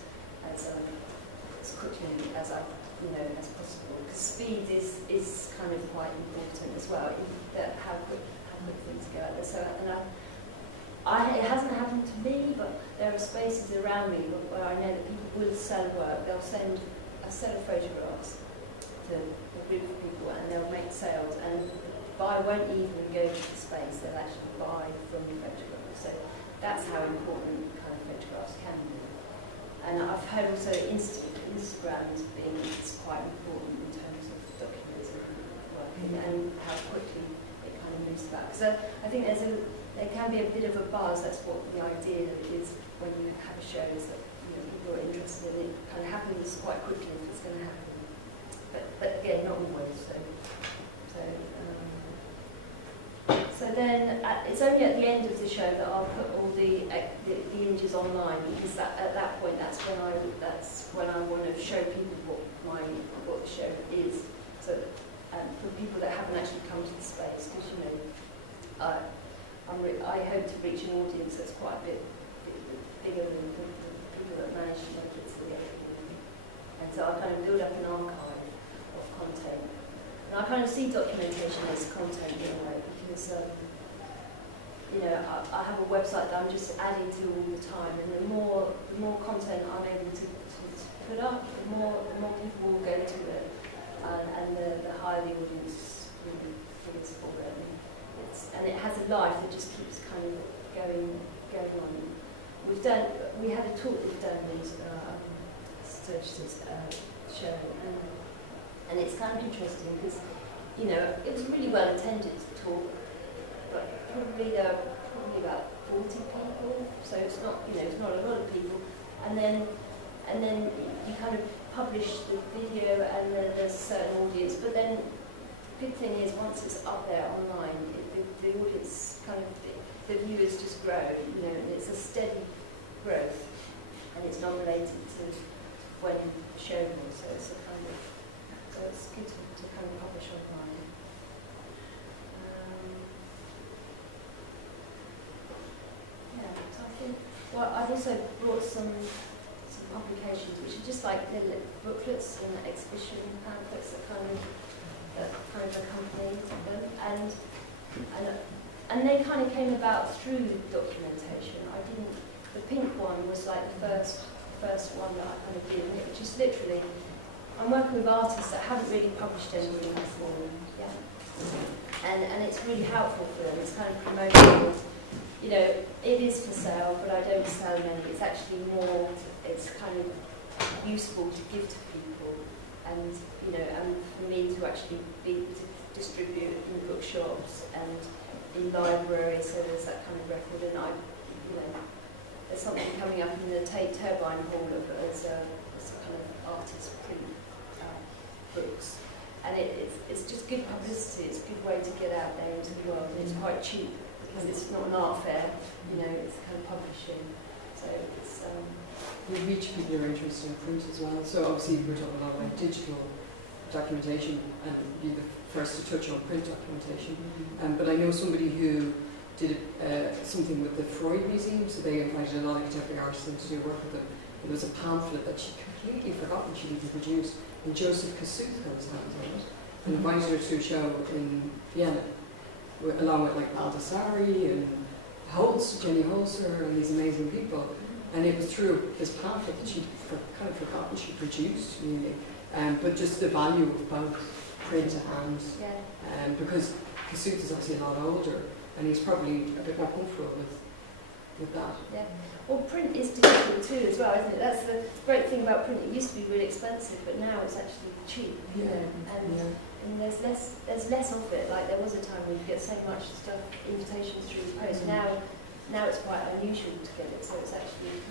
quickly as as possible. Because speed is kind of quite important as well, how quick things go out there. So, and it hasn't happened to me, but there are spaces around me where I know that people will sell work. They'll send a set of photographs to a group of people, and they'll make sales, and the buyer won't even go to the space. They'll actually buy from the photographs. So that's how important kind of photographs can be. And I've heard also Instagram being quite important in terms of documenting work and how quickly it kind of moves back. So I think there can be a bit of a buzz. That's what the idea is when you have a show, is that people are interested in it. Kind of happens quite quickly if it's going to happen. But again, not always. So then it's only at the end of the show that I'll put all the images online, because at that point that's when I want to show people what the show is. So for people that haven't actually come to the space, because I hope to reach an audience that's quite a bit bigger than the people that manage to make it to the opening. And so I kind of build up an archive of content. And I kind of see documentation as content in a way, because I have a website that I'm just adding to all the time, and the more content I'm able to put up, the more people will go to it, and the higher the audience really is for it. And it has a life that just keeps kind of going on. We had a talk with Dermot Sturgis's show, and it's kind of interesting because it was a really well attended talk, but there are probably about 40 people, so it's not a lot of people. And then you kind of publish the video, and then there's a certain audience. But then the good thing is, once it's up there online, the audience the viewers just grow, and it's a steady growth, and it's not related to when shown. So it's good to kind of publish online. So I think, I've also brought some publications which are just like little booklets and exhibition pamphlets that kind of accompany them, and they kind of came about through documentation. The pink one was like the first one that I kind of did, and it was just literally, I'm working with artists that haven't really published anything before, and it's really helpful for them. It's kind of promoting. It is for sale, but I don't sell many. It's actually more, it's kind of useful to give to people, and and for me to actually to distribute in bookshops and in libraries. So there's that kind of record, and there's something coming up in the Tate Turbine Hall as a kind of artist print books, and it's just good publicity. It's a good way to get out there into the world, and it's quite cheap because it's not an art fair. It's kind of publishing. So it's. We reach people who are interested in print as well. So obviously we're talking a lot about digital documentation, and you're the first to touch on print documentation. But I know somebody who did something with the Freud Museum, so they invited a lot of contemporary artists in to do work with them. There was a pamphlet that she completely forgotten she'd even produced, and Joseph Kasuth comes out on it, and invited her to a show in Vienna, along with like Baldassari and Jenny Holzer, and these amazing people. And it was through this pamphlet that she'd kind of forgotten she produced, really. But just the value of both print and because Kasuth is obviously a lot older, and he's probably a bit more comfortable with with that. Yeah. Well, print is difficult too, as well, isn't it? That's the great thing about print. It used to be really expensive, but now it's actually cheap. You know? And there's less of it. Like there was a time when you get so much stuff, invitations through the post. Now it's quite unusual to get it, so it's actually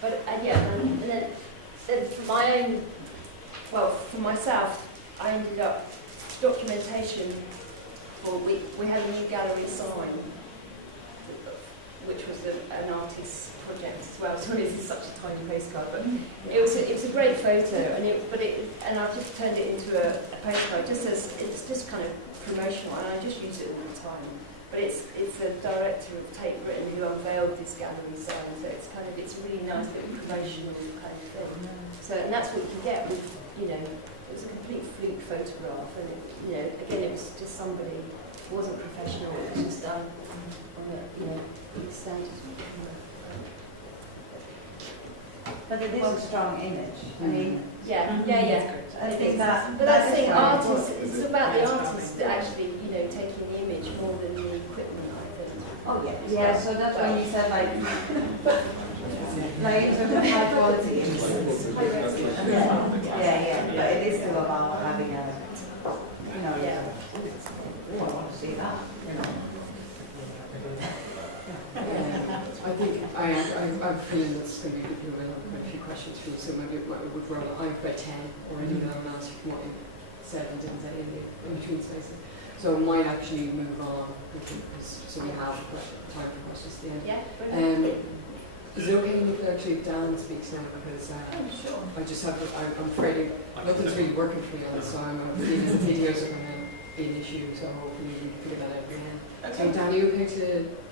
But and then for my own, for myself, I ended up documentation. Well, we had a new gallery sign, which was an artist's project as well. Sorry, this is such a tiny postcard, but it was a great photo, and I've just turned it into a postcard. It's just kind of promotional, and I just use it all the time. But it's a director of Tate Britain who unveiled this gallery sign, so it's a really nice bit of promotional kind of thing. So, and that's what you can get with, it was a complete fluke photograph, and again, it was just somebody who wasn't professional. It was just done on a standard. But it is a strong image. I mean, yeah. I think that. But that's the thing, artists. It's about the artist actually, taking the image more than the equipment, I think. Oh yeah. Yeah. So that's when you said like in terms of high quality. Yeah. But it is still about having a, I want to see that. I think I'm feeling that's going to be good. We'll have quite a few questions for you, so maybe it would roll. I've got 10 already that I'm asking from what you said and didn't say in between spaces. So I might actually move on, so we have time for questions at the end. Yeah. Is it okay if Dan speaks now, because sure. I just have, I'm afraid nothing's really working for me on this, so I'm feeling the videos are going to be an issue, so hopefully we can figure that out at the end. Okay. So Dan, are you okay to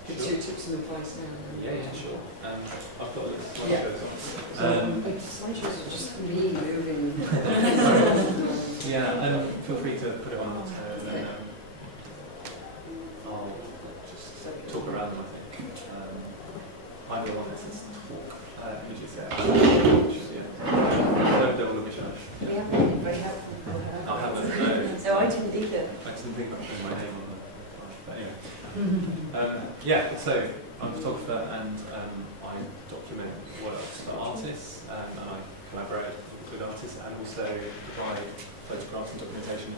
give your tips and advice now? Yeah, sure. I've got this. Yeah. It's just me moving. Yeah, and feel free to put it on and then I'll just talk around them, I think. I know one is talk images there. They're all original. Yeah. Very helpful. I haven't. No, I didn't either. I didn't think about putting my name on the but anyway. So I'm a photographer and I document works for artists and I collaborate with artists and also provide photographs and documentation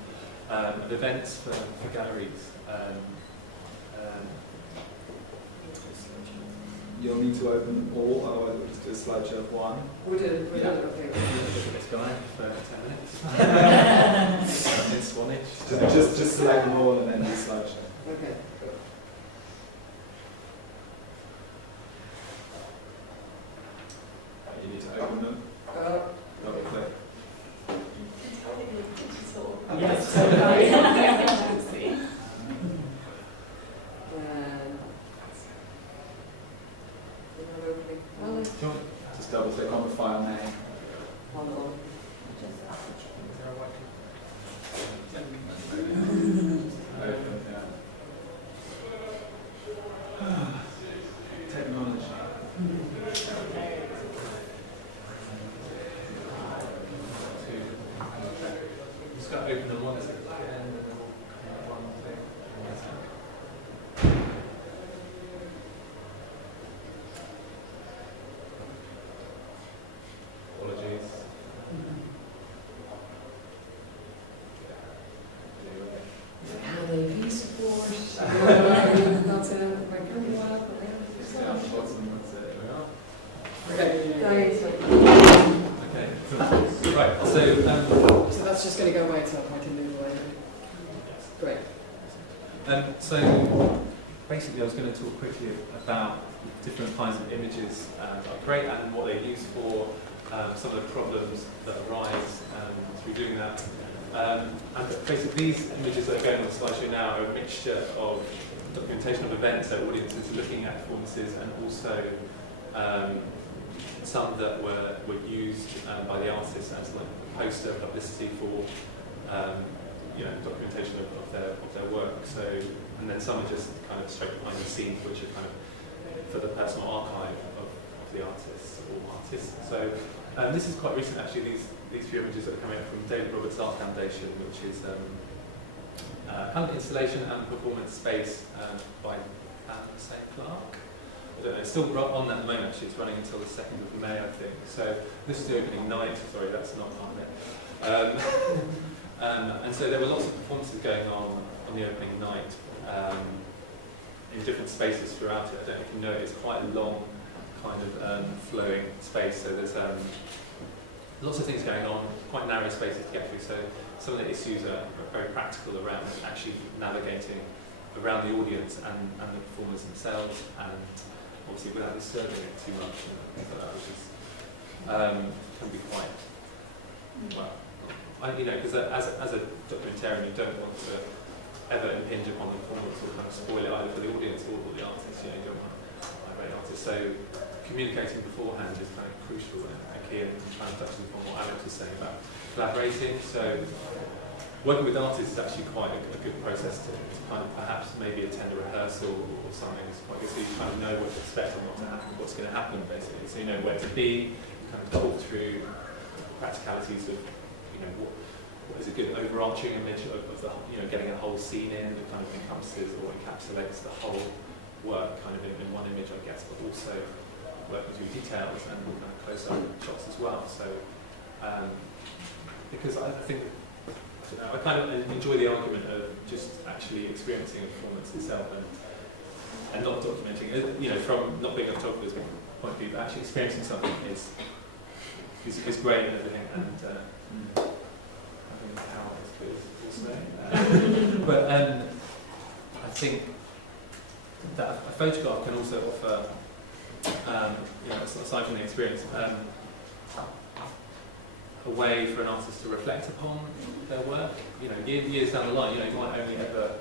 of events for galleries. You'll need to open all, otherwise we'll just do a slideshow of one. We'll do it. Look at this guy for 10 minutes. In Swanage. Just select them all and then do slideshow. Okay. You need to open them. Double click. Yes. Just double click on the file name. Hold Open, yeah. Technology. Just got to open them once again and then we'll come up one thing. Apologies. AV support. That's it. My Camberwell. Yeah, bottom, that's it. Okay. Okay, cool. Right, So that's just going to go away until I can move away. Great. So basically I was going to talk quickly about different kinds of images that are great and what they're used for, some of the problems that arise through doing that. And basically these images that are going on the slideshow now are a mixture of documentation of events that audiences are looking at performances and also some that were used by the artists as like poster publicity for documentation of their work. So, and then some are just kind of straight behind the scenes, which are kind of for the personal archive of the artists or artists. So this is quite recent actually. These few images are coming out from David Roberts Art Foundation, which is kind of installation and performance space by St. Clark. I don't know, it's still on at the moment actually, it's running until the 2nd of May I think. So this is the opening night, sorry that's not part of it. And so there were lots of performances going on the opening night in different spaces throughout it. I don't know if you know, it's quite a long kind of flowing space, so there's lots of things going on, quite narrow spaces to get through, so some of the issues are very practical around actually navigating around the audience and the performers themselves, and obviously without disturbing it too much and things like that, which is can be quite well. Because as a documentarian, you don't want to ever impinge upon the performance or kind of spoil it either for the audience or the artists. You don't want to irate artists. So communicating beforehand is kind of crucial and key, and trying to touch upon what Alex was saying about collaborating. So working with artists is actually quite a good process to kind of perhaps maybe attend a rehearsal or something. It's quite good, so you kind of know what to expect and what's going to happen basically. So you know where to be, you kind of talk through practicalities of what is a good overarching image of the getting a whole scene in that kind of encompasses or encapsulates the whole work kind of in one image, I guess, but also working through details and kind of close-up shots as well. So because I think I kind of enjoy the argument of just actually experiencing a performance itself and not documenting it, from not being a photographer's point of view, but actually experiencing something is great and everything, and having power is good also. But I think that a photograph can also offer, aside from the experience, a way for an artist to reflect upon their work. Years down the line, you might only ever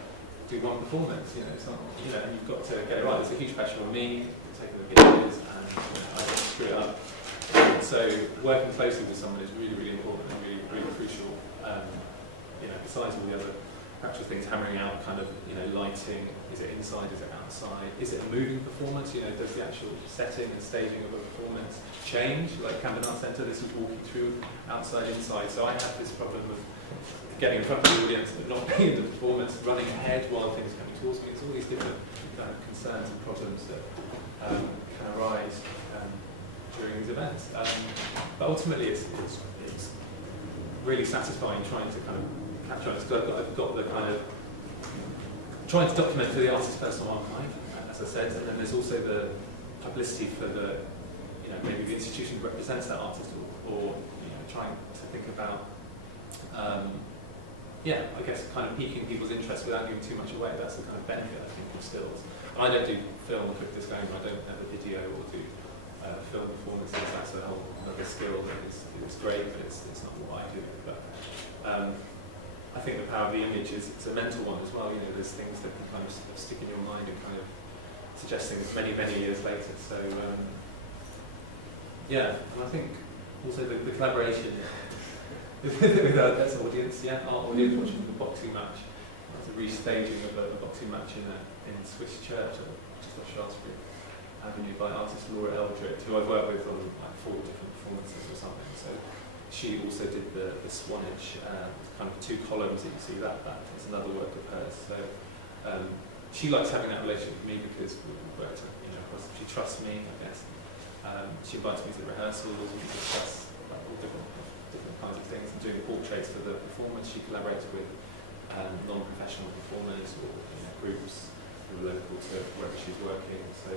do one performance. It's not, and you've got to get it right. There's a huge pressure on me to take the videos, and I don't screw it up. So working closely with someone is really, really important and really, really crucial. Besides all the other practical things, hammering out kind of, lighting. Is it inside? Is it outside? Is it a moving performance? Does the actual setting and staging of a performance change? Like Camberwell Centre, this is walking through outside, inside. So I have this problem of getting in front of the audience but not being in the performance, running ahead while things are coming towards me. It's all these different kind of concerns and problems that can arise during these events. But ultimately, it's really satisfying trying to kind of capture on this, because I've got the kind of trying to document for the artist's personal archive, as I said, and then there's also the publicity for the maybe the institution that represents that artist, or trying to think about I guess kind of piquing people's interest without giving too much away. That's the kind of benefit I think of stills. And I don't do film or quick disclaimer, I don't have a video or do film performances. That's a whole other skill that is great, but it's not what I do. But I think the power of the image is it's a mental one as well. There's things that can kind of stick in your mind and kind of suggest things many, many years later. So and I think also the collaboration with our audience, our audience watching the boxing match. It's a restaging of a boxing match in Swiss Church, just off Shaftesbury Avenue, by artist Laura Eldrick, who I've worked with on like 4 different performances or something. So she also did the Swanage, kind of 2 columns that you see. That is another work of hers. So she likes having that relationship with me because we've worked, she trusts me, I guess. She invites me to rehearsals, we discuss all different kinds of things, and doing the portraits for the performance. She collaborates with non-professional performers or groups who are local to wherever she's working. So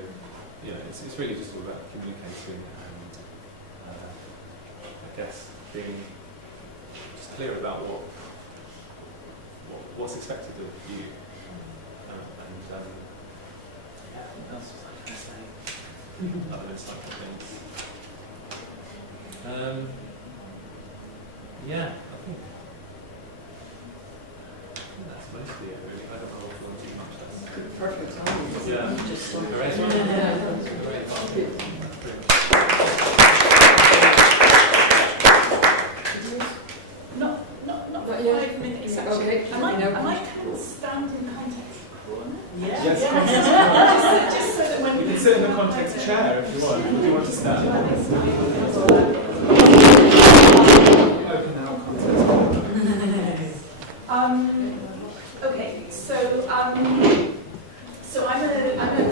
it's really just all about communicating and I guess being just clear about what's expected of you. What else was I going to say? Other insightful things. I think that's mostly it really. I don't know if you want to do much. That's Perfect timing. yeah. Just Great. Great. Not Not yet. 5 minutes actually. Okay. I might stand in context corner. Yes, Just so that when you can sit in the context chair if you want. If you want to stand. Open now, context. Okay, so I'm a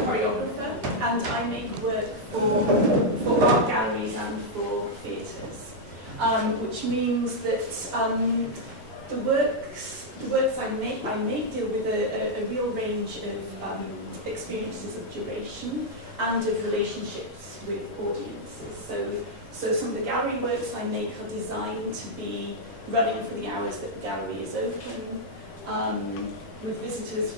work for art galleries and for theatres, which means that the works I make deal with a real range of experiences of duration and of relationships with audiences. So some of the gallery works I make are designed to be running for the hours that the gallery is open, with visitors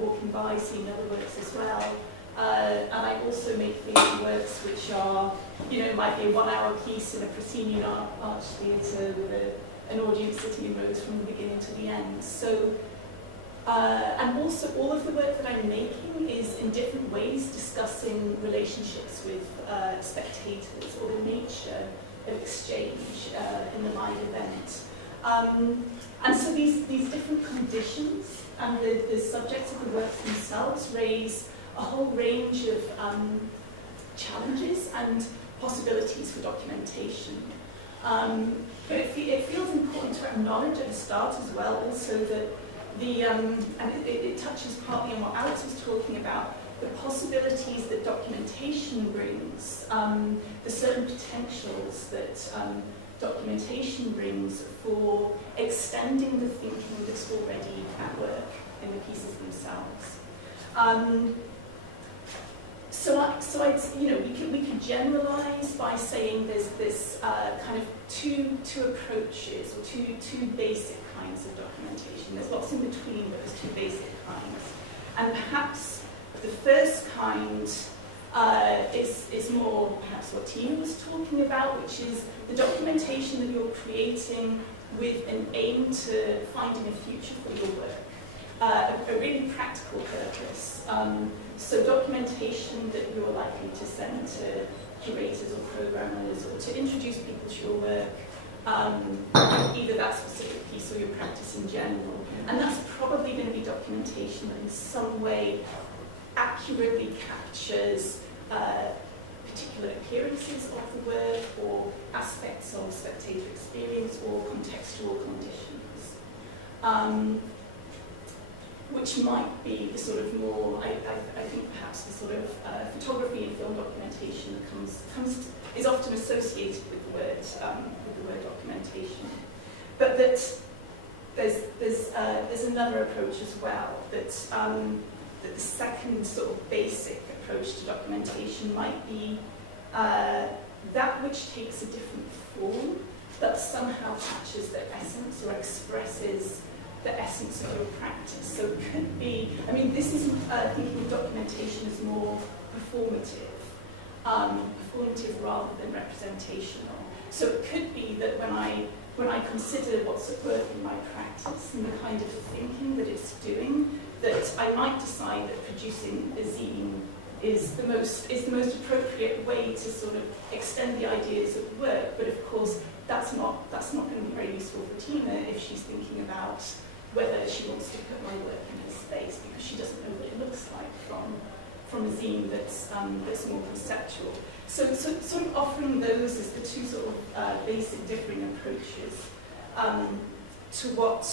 walking by, seeing other works as well. And I also make theatre works which are, might be a 1 hour piece in a proscenium arch theatre with an audience sitting in rows from the beginning to the end. So, and also all of the work that I'm making is in different ways discussing relationships with spectators or the nature of exchange in the live event. And so these different conditions and the subjects of the works themselves raise a whole range of challenges and possibilities for documentation. But it feels important to acknowledge at the start as well also that and it touches partly on what Alex was talking about, the possibilities that documentation brings, the certain potentials that documentation brings for extending the thinking that's already at work in the pieces themselves. So I'd, we could generalize by saying there's this kind of two approaches or two basic kinds of documentation. There's lots in between, but there's two basic kinds. And perhaps the first kind is more perhaps what Tina was talking about, which is the documentation that you're creating with an aim to finding a future for your work, a really practical purpose. So documentation that you're likely to send to curators or programmers or to introduce people to your work, either that specific piece or your practice in general. And that's probably going to be documentation that in some way accurately captures particular appearances of the work or aspects of spectator experience or contextual conditions. Which might be the sort of more, I think perhaps the sort of photography and film documentation that is often associated with the word documentation. But that there's another approach as well, that the second sort of basic approach to documentation might be that which takes a different form, that somehow captures the essence or expresses the essence of your practice. So it could be, this is thinking of documentation as more performative rather than representational. So it could be that when I consider what's at work in my practice and the kind of thinking that it's doing, that I might decide that producing a zine is the most appropriate way to sort of extend the ideas of work. But of course, that's not going to be very useful for Tina if she's thinking about whether she wants to put my work in her space, because she doesn't know what it looks like from a zine that's more conceptual. So sort of offering those as the two sort of basic differing approaches to what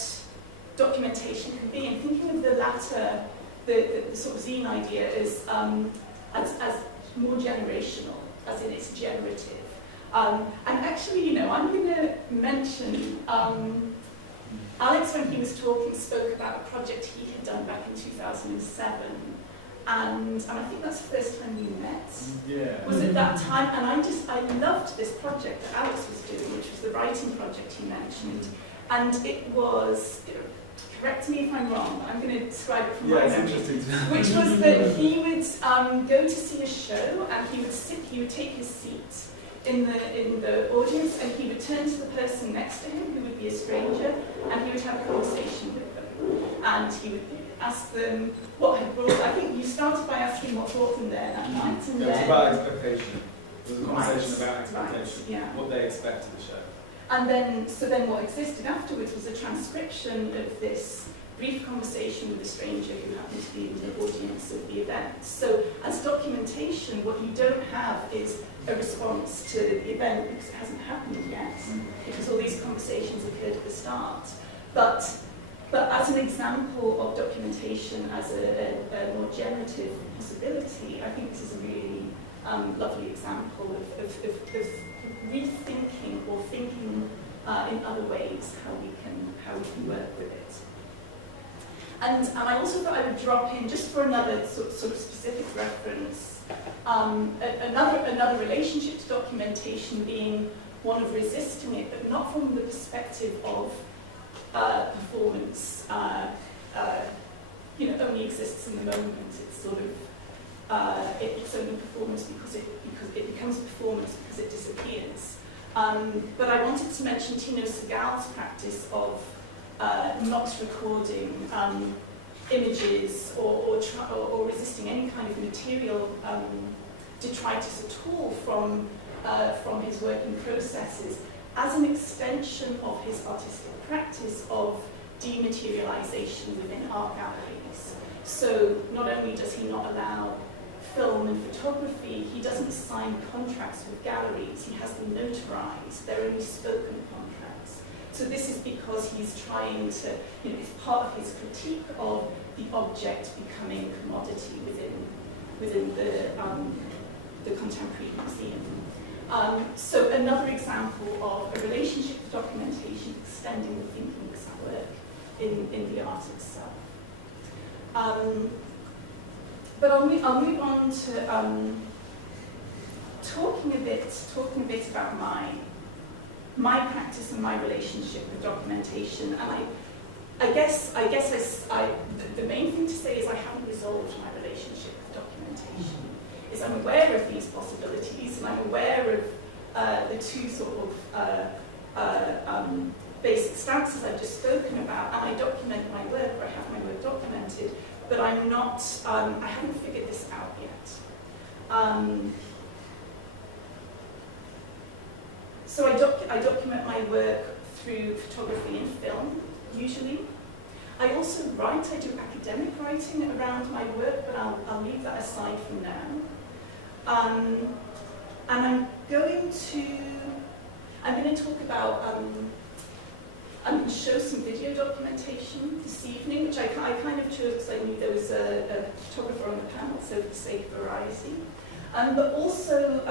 documentation can be, and thinking of the latter, the sort of zine idea as more generational, as in it's generative. And actually, I'm going to mention Alex, when he was talking, spoke about a project he had done back in 2007, and I think that's the first time we met. Yeah. Was at that time, and I loved this project that Alex was doing, which was the writing project he mentioned, and it was, correct me if I'm wrong, I'm going to describe it from my memory, which was that he would go to see a show, and he would take his seat in the audience, and he would turn to the person next to him, who would be a stranger, and he would have a conversation with them. And he would ask them what had brought. I think you started by asking what brought them there that night. And it was about expectation. It was a conversation about expectation, yeah. What they expect of the show. And then what existed afterwards was a transcription of this brief conversation with a stranger who happened to be in the audience of the event. So as documentation, what you don't have is a response to the event because it hasn't happened yet, because all these conversations occurred at the start. But as an example of documentation as a more generative possibility, I think this is a really lovely example of rethinking or thinking in other ways how we can work with it. And I also thought I would drop in, just for another sort of specific reference, another relationship to documentation being one of resisting it, but not from the perspective of performance, only exists in the moment. It's sort of it's only performance because it becomes performance because it disappears. But I wanted to mention Tino Segal's practice of not recording images or resisting any kind of material detritus at all from his working processes as an extension of his artistic practice of dematerialization within art galleries. So not only does he not allow film and photography, he doesn't sign contracts with galleries, he has them notarized, they're only spoken contracts. So this is because he's trying to, it's part of his critique of the object becoming commodity within the contemporary museum. So another example of a relationship to documentation extending the thinking work in the art itself. But I'll move on to talking a bit about my practice and my relationship with documentation. And I guess the main thing to say is I haven't resolved my relationship with documentation. Is I'm aware of these possibilities and I'm aware of the two sort of basic stances I've just spoken about, and I document my work, or I have my work documented, but I'm not, I haven't figured this out yet. So I document my work through photography and film, usually. I also write, I do academic writing around my work, but I'll leave that aside for now. And I'm going to talk about, I'm going to show some video documentation this evening, which I kind of chose because I knew there was a photographer on the panel, so for sake of variety. But also,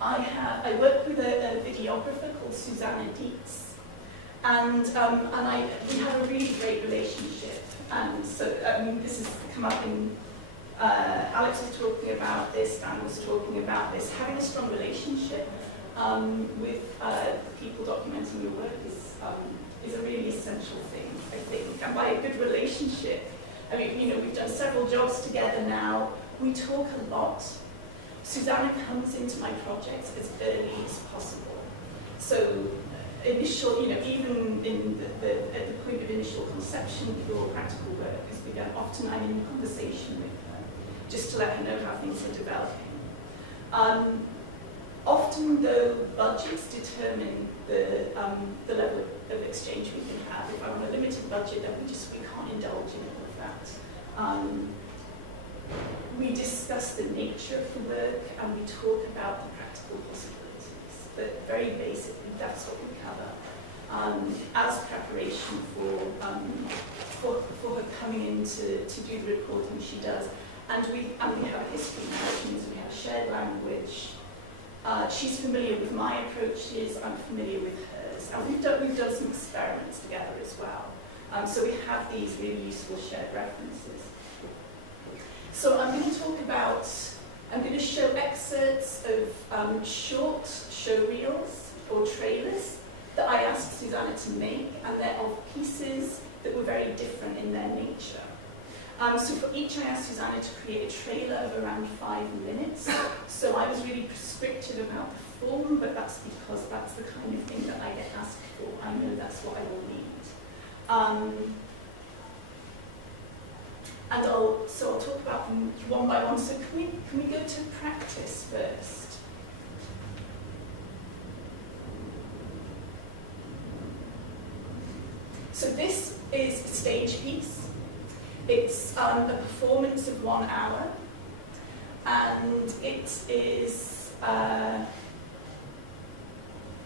I work with a videographer called Susanna Dietz, and we have a really great relationship. And so, this has come up in, Alex was talking about this, Dan was talking about this. Having a strong relationship with the people documenting your work is a really essential thing, I think. And by a good relationship, I mean, we've done several jobs together now. We talk a lot. Susanna comes into my projects as early as possible. So initial, even in at the point of initial conception before practical work has begun, often I'm in conversation with her, just to let her know how things are developing. Often, though, budgets determine the level of exchange we can have. If I'm on a limited budget, then we can't indulge in all of that. We discuss the nature of the work and we talk about the practical possibilities. But very basically, that's what we cover as preparation for her coming in to do the recording she does. And we have a history now, which means we have shared language. She's familiar with my approaches, I'm familiar with hers. And we've done some experiments together as well. So we have these really useful shared references. So I'm going to show excerpts of short show reels or trailers that I asked Susanna to make, and they're of pieces that were very different in their nature. So for each, I asked Susanna to create a trailer of around 5 minutes. So I was really prescriptive about the form, but that's because that's the kind of thing that I get asked for. I know that's what I will need. And I'll talk about them one by one. So can we go to practice first? So this is a stage piece. It's a performance of 1 hour, and it is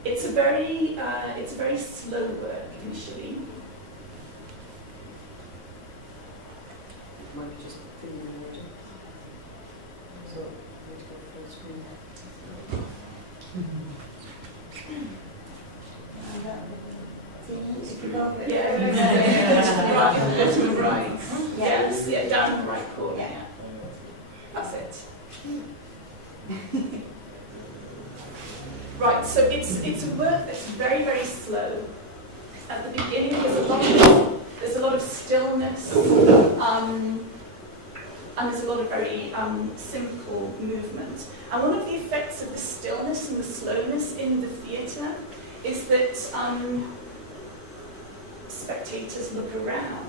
it's a very slow work initially. Might be just feeling water. So Right, so it's a work that's very, very slow. At the beginning, there's a lot of stillness, and there's a lot of very simple movement. And one of the effects of the stillness and the slowness in the theatre is that spectators look around.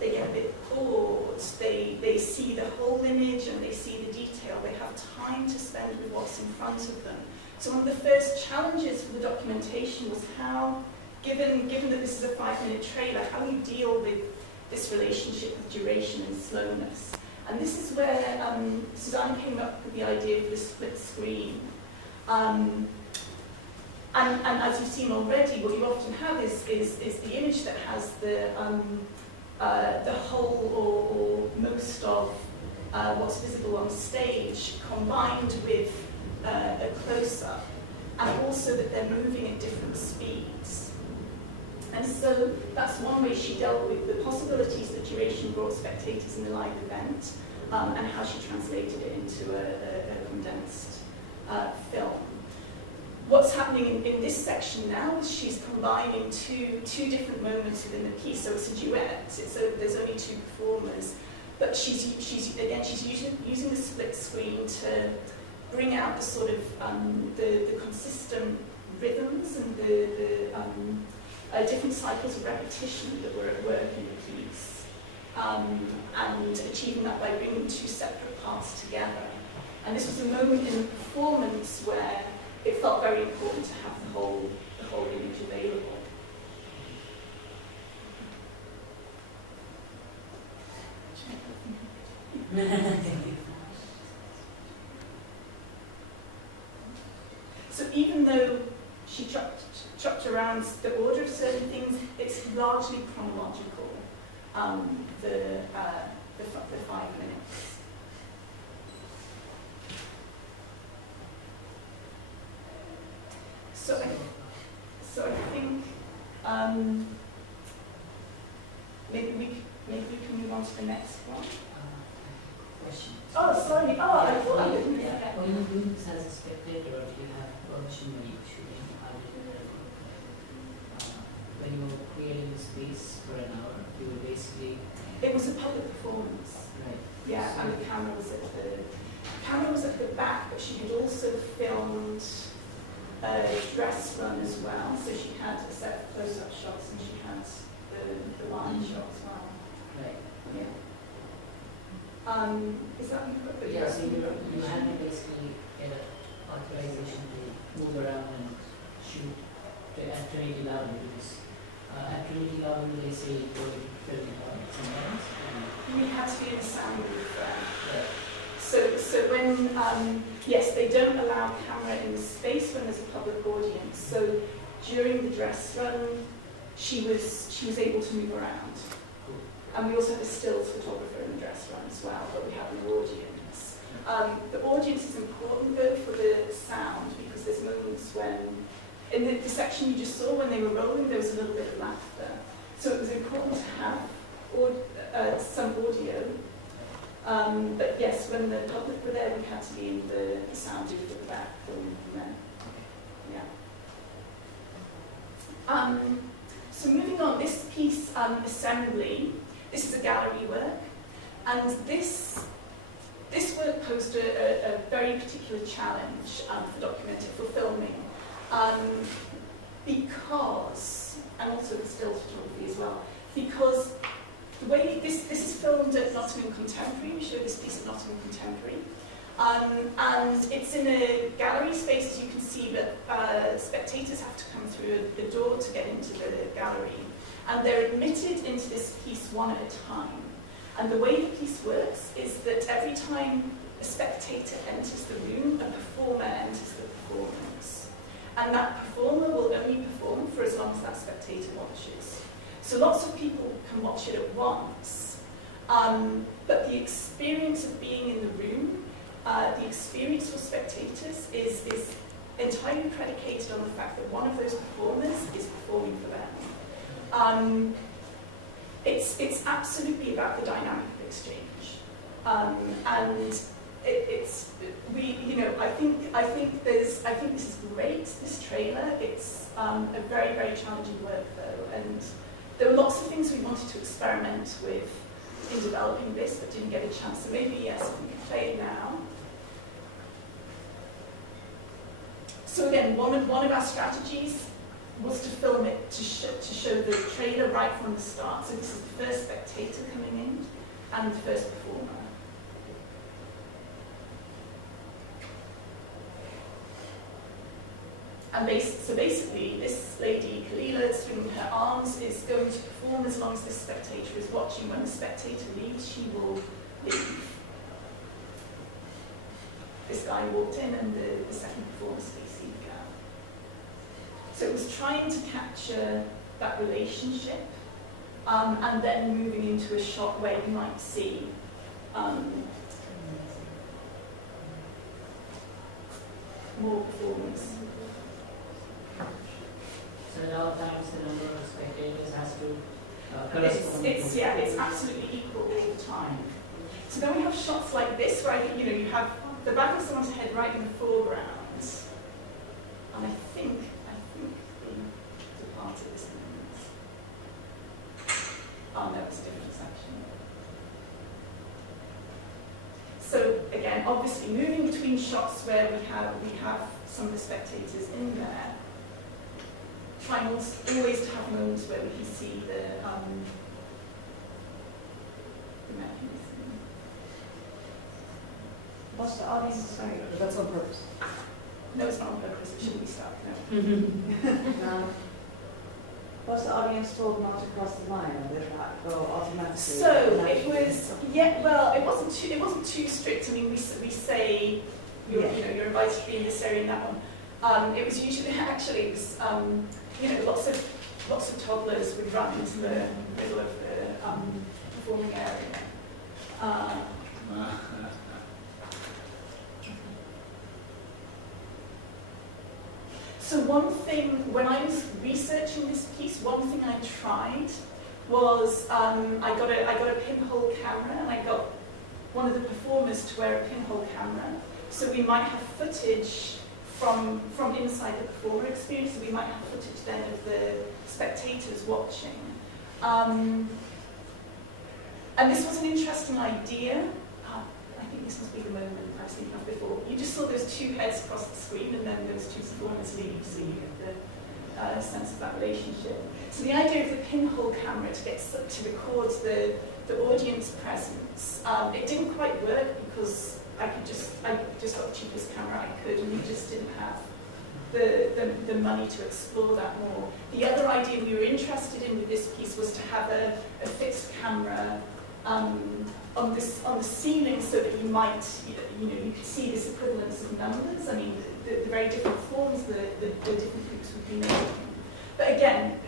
They get a bit bored. They see the whole image and they see the detail. They have time to spend with what's in front of them. So one of the first challenges for the documentation was how, given that this is a 5-minute trailer, how you deal with this relationship of duration and slowness. And this is where Suzanne came up with the idea for the split screen. And as you've seen already, what you often have is the image that has the whole or most of what's visible on stage combined with a close-up, and also that they're moving at different speeds. And so that's one way she dealt with the possibilities that duration brought spectators in the live event, and how she translated it into a condensed film. What's happening in this section now is she's combining two different moments within the piece. So it's a duet. There's only 2 performers, but she's using the split screen to bring out the sort of the consistent rhythms and the different cycles of repetition that were at work in the piece, and achieving that by bringing 2 separate parts together. And this was a moment in the performance where it felt very important to have the whole image available. So even though she chopped around the order of certain things, it's largely chronological, the 5 minutes. So I think maybe we can move on to the next one. Question. Oh, sorry. Oh, I thought I didn't. Yeah. When you're doing this as a spectator, do you have permission when you're shooting? When you're creating a space for an hour, you were basically. It was a public performance. Right. Yeah, and the camera was at the back, but she had also filmed a dress run as well. So she had a set of close-up shots and she had the line shot as well. Right. Yeah. Is that what you Yeah, so you had to basically get an authorization to move around and shoot at Trinity Loudon, because at Trinity Loudon they say go to filming sometimes. We had to be in the sound booth there. Yeah. So when, yes, they don't allow camera in the space when there's a public audience. So during the dress run, she was able to move around. And we also had a stills photographer in the dress run as well, but we have an audience. The audience is important though for the sound, because there's moments when, in the section you just saw when they were rolling, there was a little bit of laughter. So it was important to have some audio. But yes, when the public were there, we had to be in the sound booth at the back filming from there. Yeah. So moving on, this piece, Assembly, this is a gallery work, and this work posed a very particular challenge for filming, because, and also the stills photography as well, because the way this is filmed at Nottingham Contemporary. We showed this piece at Nottingham Contemporary. And it's in a gallery space, as you can see, but spectators have to come through the door to get into the gallery. And they're admitted into this piece one at a time. And the way the piece works is that every time a spectator enters the room, a performer enters the performance. And that performer will only perform for as long as that spectator watches. So lots of people can watch it at once, but the experience of being in the room, the experience for spectators is entirely predicated on the fact that one of those performers is performing for them. It's absolutely about the dynamic of exchange, and great, this trailer. It's a very, very challenging work though, and there were lots of things we wanted to experiment with in developing this but didn't get a chance. So maybe, yes, we can play it now. So again, one of our strategies was to film it to show the trailer right from the start. So this is the first spectator coming in and the first performer. And so basically, this lady, Kalila, swinging her arms, is going to perform as long as this spectator is watching. When the spectator leaves, she will leave. This guy walked in, and the second performer stays seated down. So it was trying to capture that relationship, and then moving into a shot where you might see more performance. So now times the number of spectators has to correspond. It's absolutely equal all the time. So then we have shots like this where you have the back of someone's head right in the foreground, and I think the part of this moment. Oh no, it's a different section. So again, obviously moving between shots where we have some of the spectators in there. Trying always to have moments where we can see the mechanism. What's the audience? Sorry. That's on purpose. No, it's not on purpose. It shouldn't be stuck. No. Was the audience told not to cross the line, or did that go automatically? So it was, well, it wasn't too strict. I mean, we say you're invited to be in this area and that one. It was usually lots of toddlers would run into the middle of the performing area. So one thing, when I was researching this piece, one thing I tried was I got a pinhole camera, and I got one of the performers to wear a pinhole camera. So we might have footage from inside the performer experience, so we might have footage then of the spectators watching. And this was an interesting idea. I think this must be the moment I've seen that before. You just saw those two heads across the screen, and then those two performers leave, so you get the sense of that relationship. So the idea of the pinhole camera to record the audience presence, it didn't quite work because I just got the cheapest camera I could, and we just didn't have the money to explore that more. The other idea we were interested in with this piece was to have a fixed camera on the ceiling, so that you could see this equivalence of numbers. I mean, the very different forms the different groups would be making. But again,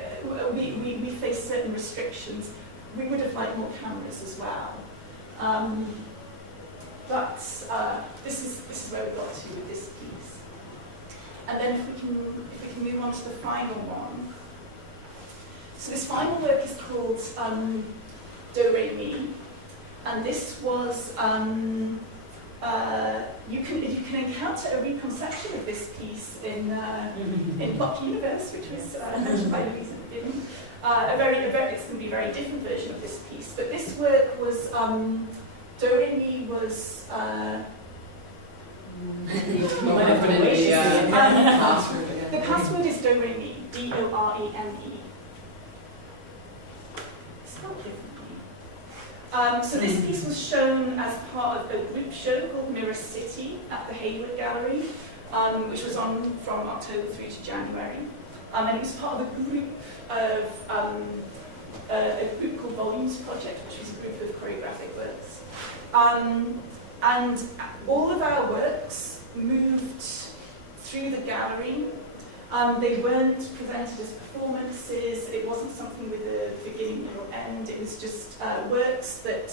we face certain restrictions. We would have liked more cameras as well. But this is where we got to with this piece. And then if we can move on to the final one. So this final work is called Do Re Mi, and this was you can encounter a reconception of this piece in Block Universe, which was mentioned by Louise at the beginning. It's going to be a very different version of this piece, but this work was Do Re Mi was. The password is Do Re Mi, D-O-R-E-M-E. Spelled differently. So this piece was shown as part of a group show called Mirror City at the Hayward Gallery, which was on from October through to January. And it was part of a group of a group called Volumes Project, which was a group of choreographic works. And all of our works moved through the gallery. They weren't presented as performances. It wasn't something with a beginning, middle, end. It was just works that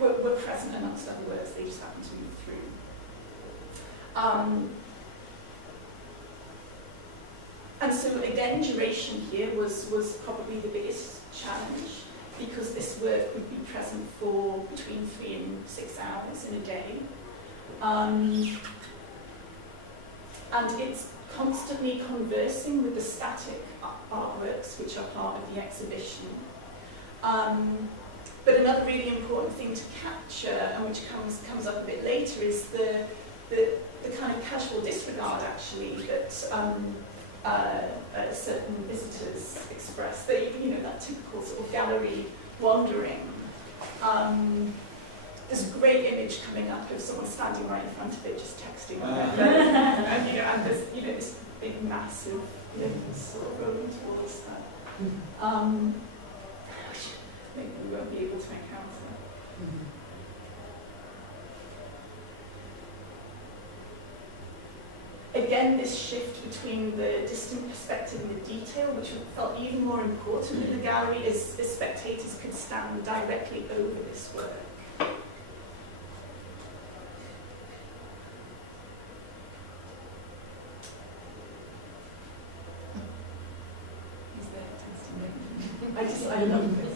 were present amongst other works. They just happened to move through. And so again, duration here was probably the biggest challenge, because this work would be present for between 3 and 6 hours in a day. and it's constantly conversing with the static artworks which are part of the exhibition. But another really important thing to capture, and which comes up a bit later, is the kind of casual disregard, actually, that certain visitors express. That typical sort of gallery wandering. There's a great image coming up of someone standing right in front of it, just texting on their phone, and there's this big, massive sort of rolling towards that. Which maybe we won't be able to encounter. Again, this shift between the distant perspective and the detail, which felt even more important in the gallery, as spectators could stand directly over this work. I love this.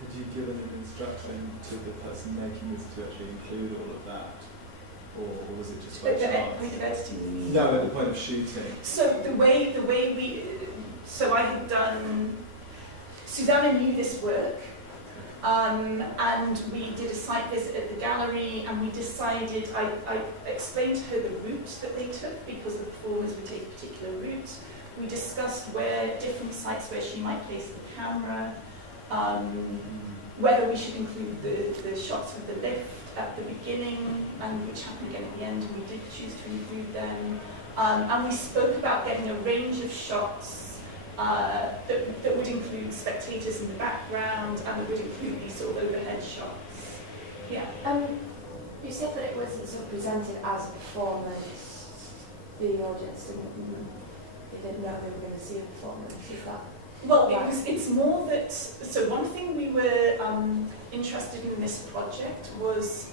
Did you give any instruction to the person making this to actually include all of that? Or was it just by chance? At the point of editing, you mean? No, at the point of shooting. So I had done, Susanna knew this work, and we did a site visit at the gallery, and we decided, I explained to her the route that they took, because the performers would take a particular route. We discussed different sites where she might place the camera, whether we should include the shots with the lift at the beginning, and which happened again at the end, and we did choose to include them. And we spoke about getting a range of shots that would include spectators in the background, and that would include these sort of overhead shots. Yeah. You said that it wasn't sort of presented as a performance. The audience didn't know they were going to see a performance. Is that? Well, it's more that, so one thing we were interested in this project was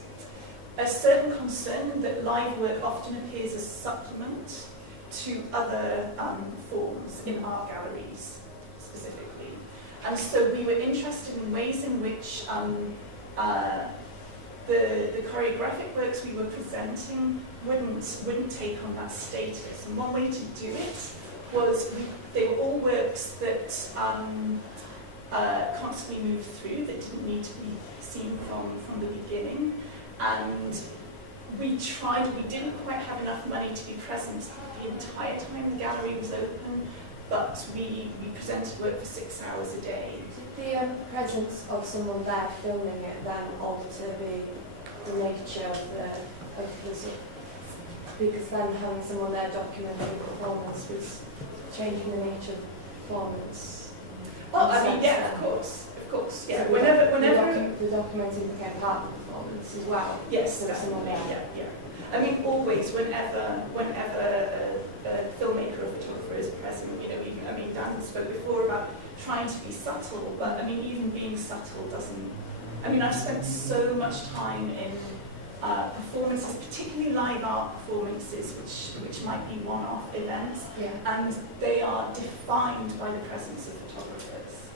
a certain concern that live work often appears as supplement to other forms in art galleries, specifically. And so we were interested in ways in which the choreographic works we were presenting wouldn't take on that status. And one way to do it was they were all works that constantly moved through, that didn't need to be seen from the beginning. And we didn't quite have enough money to be present the entire time the gallery was open, but we presented work for 6 hours a day. Did the presence of someone there filming it then alter the nature of the sort of, because then having someone there documenting the performance was changing the nature of the performance? Well, I mean, yeah, of course, yeah. So whenever the documenting became part of the performance as well. Yes, so someone there. Yeah. I mean, always, whenever a filmmaker or photographer is present, Dan spoke before about trying to be subtle, but I mean, even being subtle doesn't. I mean, I've spent so much time in performances, particularly live art performances, which might be one-off events, and they are defined by the presence of photographers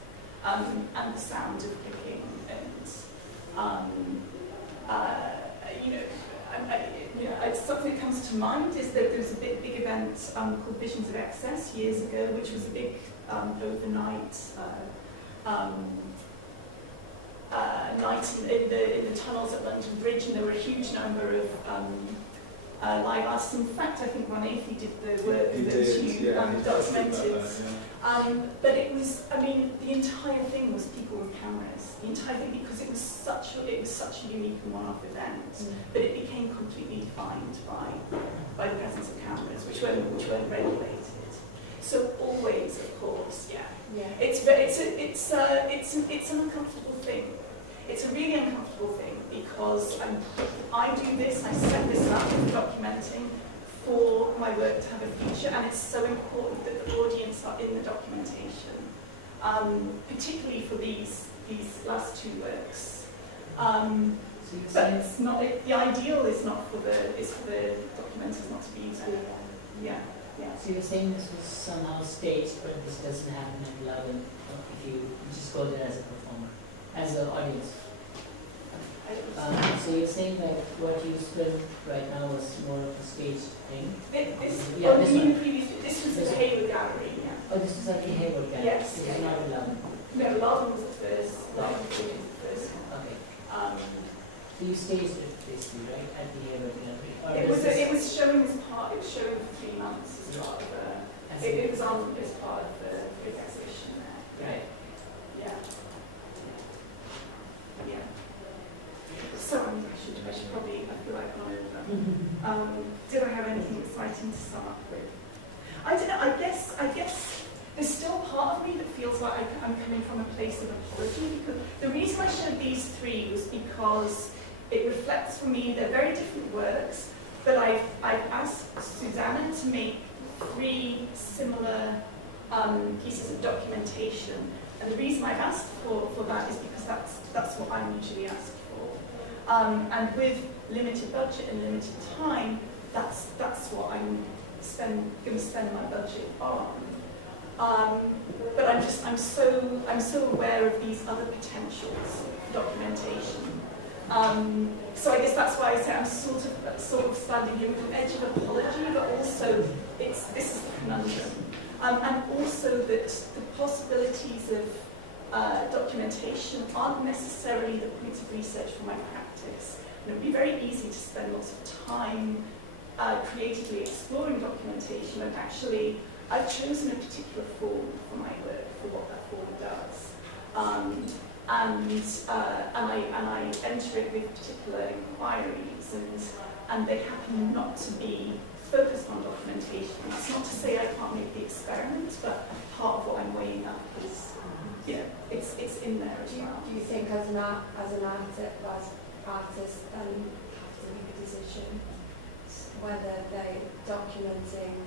and the sound of clicking and something that comes to mind is that there was a big event called Visions of Excess years ago, which was a big overnight night in the tunnels at London Bridge, and there were a huge number of live artists. In fact, I think 180 did the work that you documented. But it was, I mean, the entire thing was people with cameras. The entire thing, because it was such a unique and one-off event. But it became completely defined by the presence of cameras, which weren't regulated. So always, of course, it's an uncomfortable thing. It's a really uncomfortable thing because I do this, I set this up, documenting for my work to have a feature, and it's so important that the audience are in the documentation, particularly for these last two works. But it's not. The ideal is for the documenters not to be used. Yeah. So you're saying this was somehow staged, but this doesn't happen at live, if you just go there as a performer, as an audience. So you're saying that what you spend right now is more of a staged thing? This was the Hayward Gallery, yeah. Oh, this is at the Hayward Gallery? Yes. This is not in London? No, London was the first. London was the first. Okay. Um, So you staged it basically, right, at the Hayward Gallery? Or it does was showing as part. It was showing for 3 months as part of the. It was on as part of the exhibition there. Right. Yeah. Yeah. So I should probably. I feel like did I have anything exciting to start with? I don't know. I guess there's still part of me that feels like I'm coming from a place of apology, because the reason I showed these 3 was because it reflects for me they're very different works, but I've asked Susanna to make 3 similar pieces of documentation, and the reason I've asked for that is because that's what I'm usually asked for, and with limited budget and limited time, that's what I'm going to spend my budget on. But I'm so aware of these other potentials for documentation. So I guess that's why I say I'm sort of standing here with an edge of apology, but also this is the conundrum, and also that the possibilities of documentation aren't necessarily the points of research for my practice. And it would be very easy to spend lots of time creatively exploring documentation, and actually I've chosen a particular form for my work, for what that form does. And I enter it with particular inquiries, and they happen not to be focused on documentation. That's not to say I can't make the experiment, but part of what I'm weighing up is, it's in there as well. Do you think as an artist, have to make a decision whether they're documenting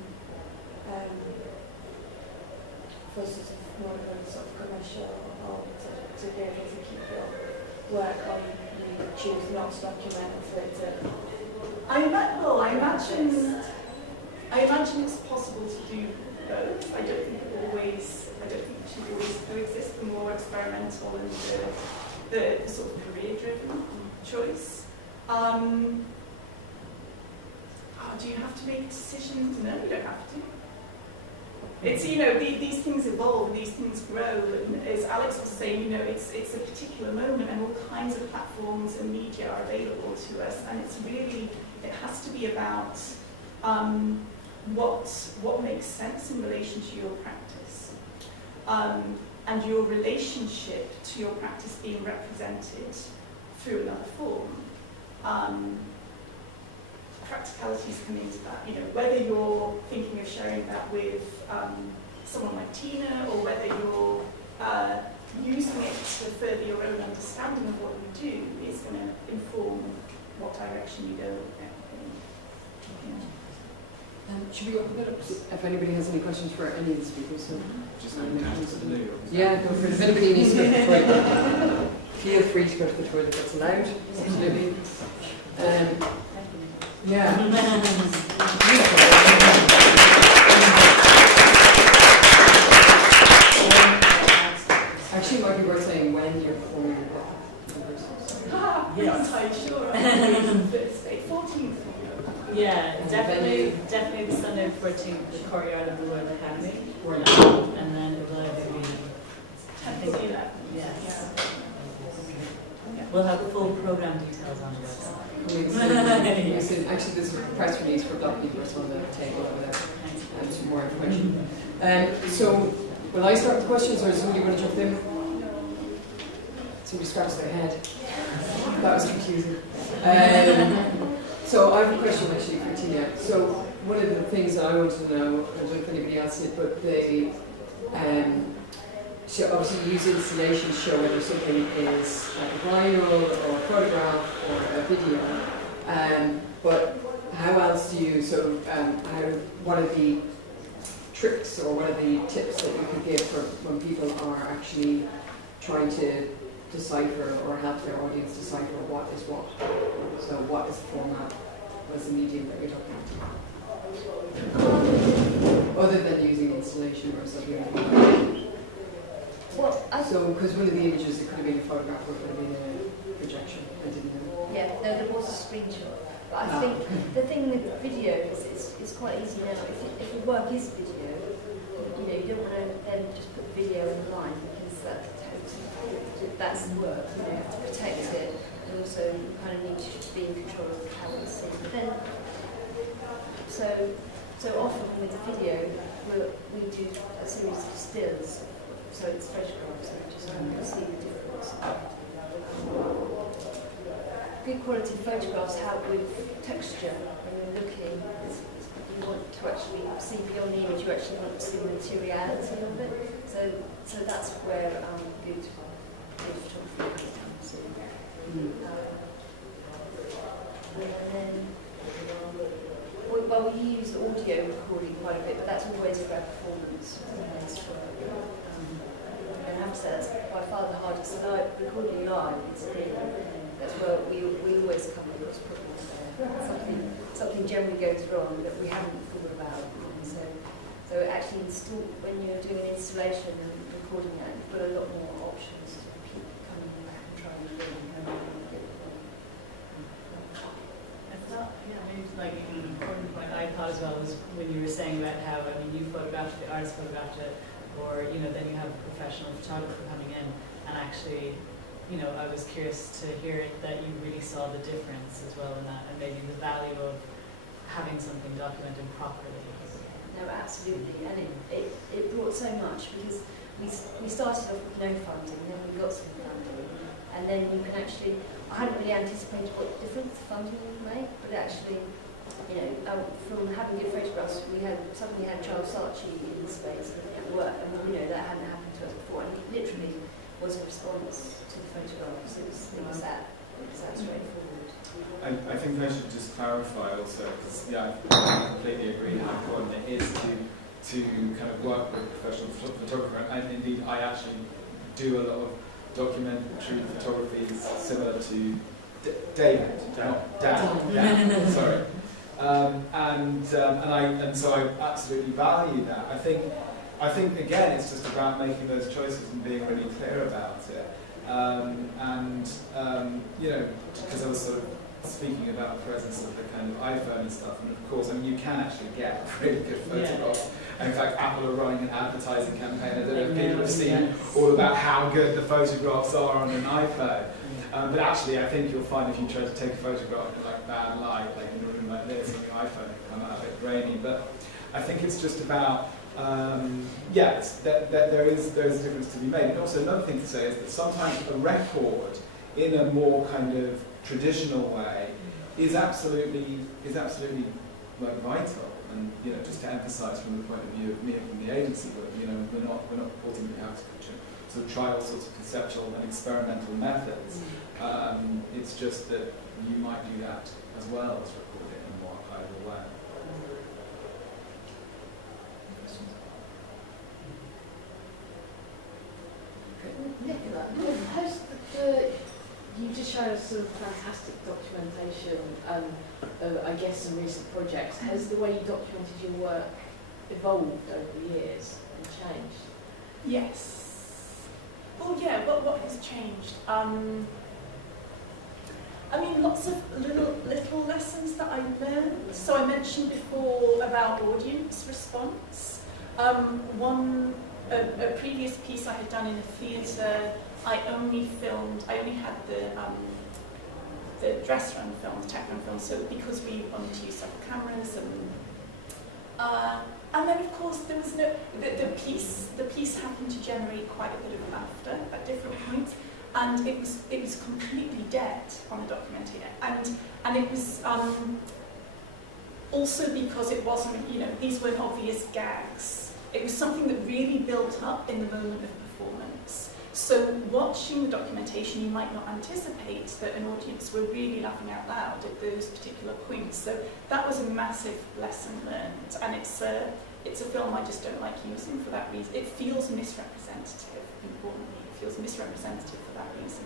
for sort of more of a sort of commercial, or to be able to keep your work on, you choose not to document for it to... I imagine it's possible to do both. I don't think it should always coexist, the more experimental and the sort of career-driven choice. Do you have to make decisions? No, you don't have to. It's, these things evolve, these things grow, and as Alex was saying, it's a particular moment, and all kinds of platforms and media are available to us, and it has to be about what makes sense in relation to your practice, and your relationship to your practice being represented through another form. Practicalities come into that, whether you're thinking of sharing that with someone like Tina, or whether you're using it to further your own understanding of what you do, is going to inform what direction you go with it. Should we open it up if anybody has any questions for any of the speakers? So Just going down to the New York. yeah, go for it. If anybody needs to go to the toilet, feel free to go to the toilet. That's allowed. Absolutely. Yeah. Actually, it might be worth saying when you're performing your work. I'm not entirely sure. Thursday, 14th. Yeah, definitely the Sunday 14th, the courtyard of the Royal Academy, and then it will either be, I think, yes. We'll have full program details on the website. Actually, there's a press release for Black Universe on the table over there, and some more information. So, will I start with questions, or does somebody want to jump in? Somebody scratched their head. That was confusing. So I have a question actually for Tina. So one of the things that I wanted to know, I don't know if anybody else did, but they obviously use installation to show whether something is a vinyl or a photograph or a video. But how else do you, what are the tricks or what are the tips that you could give for when people are actually trying to decipher or help their audience decipher what is what? So what is the format? What is the medium that you're talking about? Other than using installation or something like that. So, because one of the images, it could have been a photograph or it could have been a projection. I didn't know. Yeah, no, there was a screenshot. But I think the thing with video is it's quite easy now. If your work is video, you know, you don't want to then just put video in line because that's the work. You know, you have to protect it, and also you kind of need to be in control of how it's seen. But then, so often with the video, we do a series of stills, so it's photographs, and just kind of see the difference. Good quality photographs help with texture when you're looking. You want to actually see beyond the image, you actually want to see the materiality of it. So that's where good photography comes in. And then, well, we use audio recording quite a bit, but that's always for our performance. And I have to say that's by far the hardest. Recording live, it's really, that's where we always come across problems there. Something generally goes wrong that we haven't thought about. So actually when you're doing an installation and recording that, you've got a lot more options to keep coming back and trying again and get it wrong. I thought, maybe like an important point I thought as well was when you were saying about how, I mean, you photographed it, the artist photographed it, or, you know, then you have a professional photographer coming in, and actually, you know, I was curious to hear that you really saw the difference as well in that, and maybe the value of having something documented properly. No, absolutely, and it brought so much because we started off with no funding, then we got some funding, and then you can actually, I hadn't really anticipated what difference funding would make, but actually, you know, from having good photographs, we suddenly had Charles Sarchi in the space looking at work, and you know, that hadn't happened to us before, and it literally was a response to the photographs. It was that straightforward. I think I should just clarify also, because I completely agree how important it is to kind of work with a professional photographer, and indeed I actually do a lot of documentary photography similar to David, not Dan. Sorry. And so I absolutely value that. I think again it's just about making those choices and being really clear about it. You know, because I was sort of speaking about the presence of the kind of iPhone and stuff, and of course, I mean, you can actually get really good photographs. And in fact, Apple are running an advertising campaign. I don't know if people have seen all about how good the photographs are on an iPhone. But actually, I think you'll find if you try to take a photograph in like bad light, like in a room like this on your iPhone, it can come out a bit grainy. But I think it's just about there is a difference to be made. And also another thing to say is that sometimes a record in a more kind of traditional way is absolutely like vital. And you know, just to emphasise from the point of view of me and from the agency, you know, we're not purporting that you have to sort of try all sorts of conceptual and experimental methods. It's just that you might do that as well as record it in a more archival way. You just showed us some fantastic documentation, I guess some recent projects. Has the way you documented your work evolved over the years and changed? Yes. Well, yeah, what has changed? I mean, lots of little lessons that I learned. So I mentioned before about audience response. A previous piece I had done in a theatre, I only had the dress run film, the tech run film, so because we wanted to use several cameras and then of course there was the piece happened to generate quite a bit of laughter at different points, and it was completely dead on the documentary, and it was also because it wasn't, you know, these weren't obvious gags. It was something that really built up in the moment of performance. So watching the documentation, you might not anticipate that an audience were really laughing out loud at those particular points. So that was a massive lesson learned, and it's a film I just don't like using for that reason. It feels misrepresentative, importantly. It feels misrepresentative for that reason.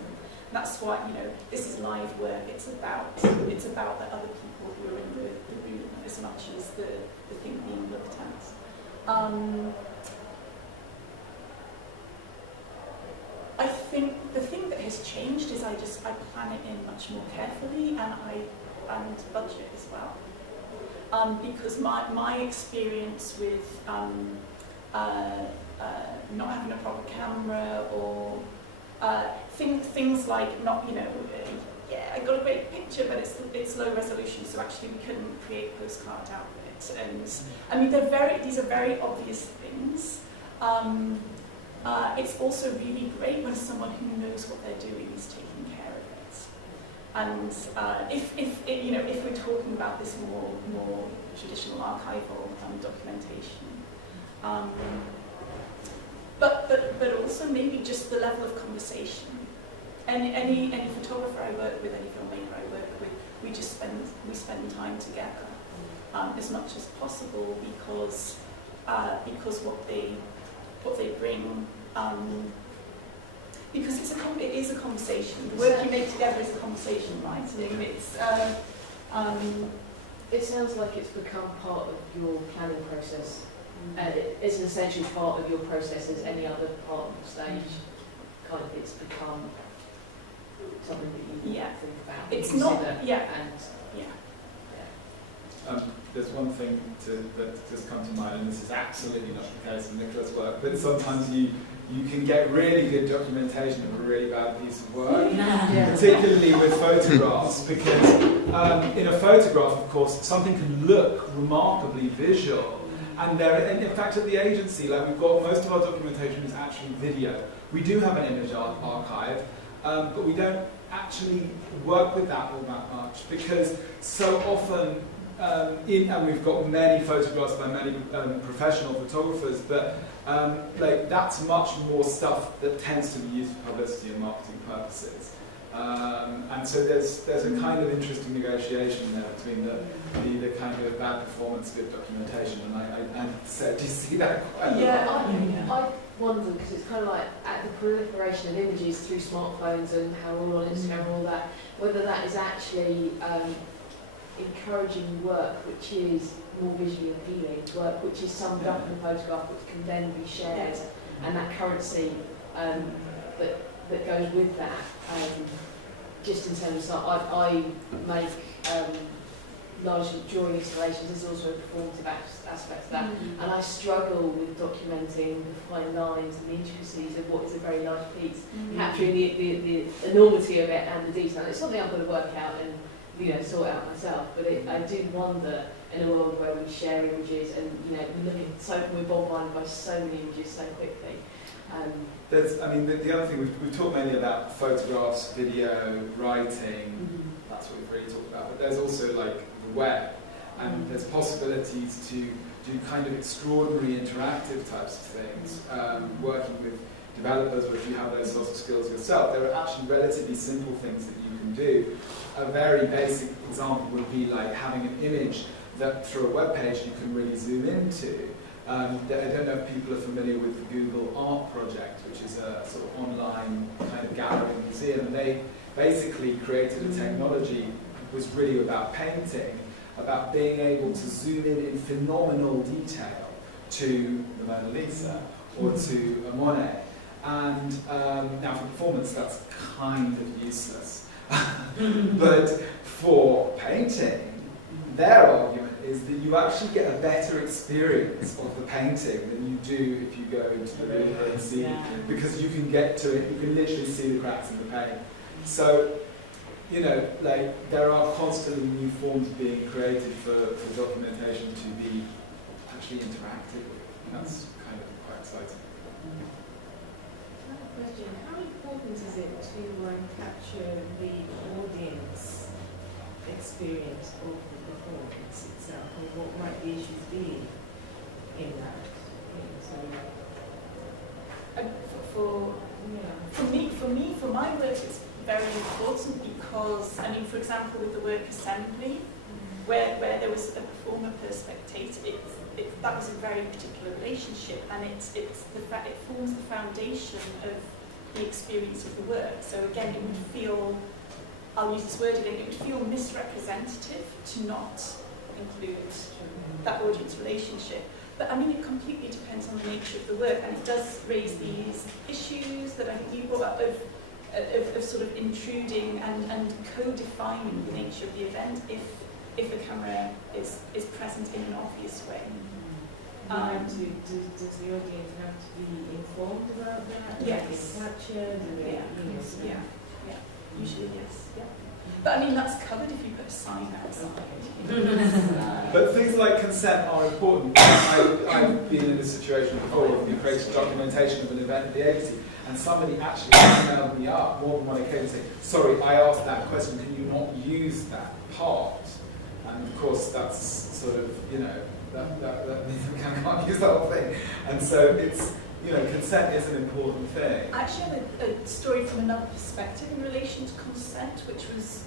That's why, you know, this is live work. It's about the other people who are in the room as much as the thing being looked at. I think the thing that has changed is I plan much more carefully, and budget as well. Because my experience with not having a proper camera, or things like not, I got a great picture, but it's low resolution, so actually we couldn't create a postcard out of it. And I mean, these are very obvious things. It's also really great when someone who knows what they're doing is taking care of it. And if we're talking about this more traditional archival documentation, but also maybe just the level of conversation. Any photographer I work with, any filmmaker I work with, we spend time together as much as possible, because what they bring, because it is a conversation. The work you make together is a conversation, right? It sounds like it's become part of your planning process. It's an essential part of your process as any other part of the stage. Kind of, it's become something that you think about. It's not, There's one thing that just come to mind, and this is absolutely not the case in Nicola's work, but sometimes you can get really good documentation of a really bad piece of work, particularly with photographs, because in a photograph, of course, something can look remarkably visual, and in fact at the agency, like, we've got most of our documentation is actually video. We do have an image archive, but we don't actually work with that all that much, because so often, and we've got many photographs by many professional photographers, but that's much more stuff that tends to be used for publicity and marketing purposes. And so there's a kind of interesting negotiation there between the kind of bad performance, good documentation, and so do you see that quite a lot? I wonder, because it's kind of like at the proliferation of images through smartphones and how we're all on Instagram and all that, whether that is actually encouraging work which is more visually appealing, work which is summed up in a photograph which can then be shared, and that currency that goes with that. Just in terms of, I make large drawing installations. There's also a performative aspect to that, and I struggle with documenting the fine lines and the intricacies of what is a very large piece, capturing the enormity of it and the detail. It's something I've got to work out and sort out myself. But I do wonder, in a world where we share images and we look at we're bombarded by so many images so quickly. The other thing, we've talked mainly about photographs, video, writing, that's what we've really talked about, but there's also like the web, and there's possibilities to do kind of extraordinary interactive types of things, working with developers, or if you have those sorts of skills yourself, there are actually relatively simple things that you can do. A very basic example would be like having an image that through a web page you can really zoom into. I don't know if people are familiar with the Google Art Project, which is a sort of online kind of gallery museum, and they basically created a technology that was really about painting, about being able to zoom in phenomenal detail to the Mona Lisa or to a Monet. And now for performance that's kind of useless. But for painting, their argument is that you actually get a better experience of the painting than you do if you go into the Louvre and see, because you can get to it, you can literally see the cracks in the paint. So, there are constantly new forms being created for documentation to be actually interactive with. That's kind of quite exciting. Another question, how important is it to capture the audience experience of the performance itself, and what might the issues be in that? For my work, it's very important because, for example, with the work assembly, where there was a performer per spectator, that was a very particular relationship, and it forms the foundation of the experience of the work. So again, it would feel, I'll use this word again, it would feel misrepresentative to not include that audience relationship. But it completely depends on the nature of the work, and it does raise these issues that I think you brought up of sort of intruding and co-defining the nature of the event if the camera is present in an obvious way. Does the audience have to be informed about that? Yes. Is it captured? Yeah. Usually yes. Yeah. But I mean that's covered if you put a sign outside. But things like consent are important. I've been in this situation before where we created documentation of an event at the agency, and somebody actually emailed me up more than one occasion saying, sorry, I asked that question, can you not use that part? And of course that's sort of, that means we can't use the whole thing. And so it's, consent is an important thing. I actually have a story from another perspective in relation to consent, which was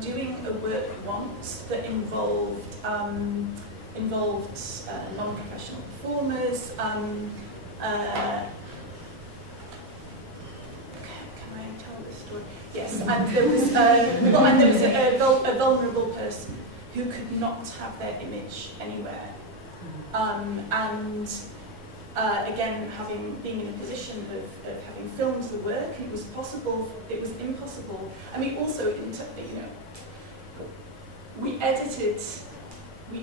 doing a work once that involved non-professional performers. Can I tell this story? Yes, and there was a vulnerable person who could not have their image anywhere. Again, being in a position of having filmed the work, it was impossible. I mean, also, we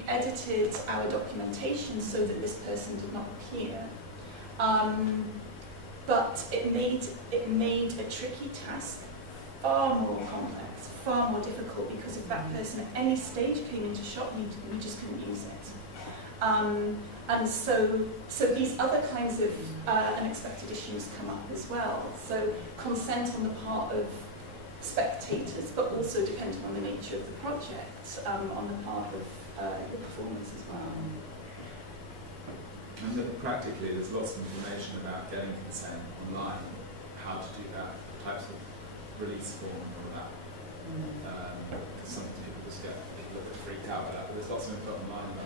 edited our documentation so that this person did not appear. But it made a tricky task far more complex, far more difficult, because if that person at any stage came into shot, we just couldn't use it. And so these other kinds of unexpected issues come up as well. So consent on the part of spectators, but also depending on the nature of the project, on the part of the performers as well. And then practically, there's lots of information about getting consent online, how to do that, types of release form and all that. Because some people just get a little bit freaked out about that, but there's lots of info online about that.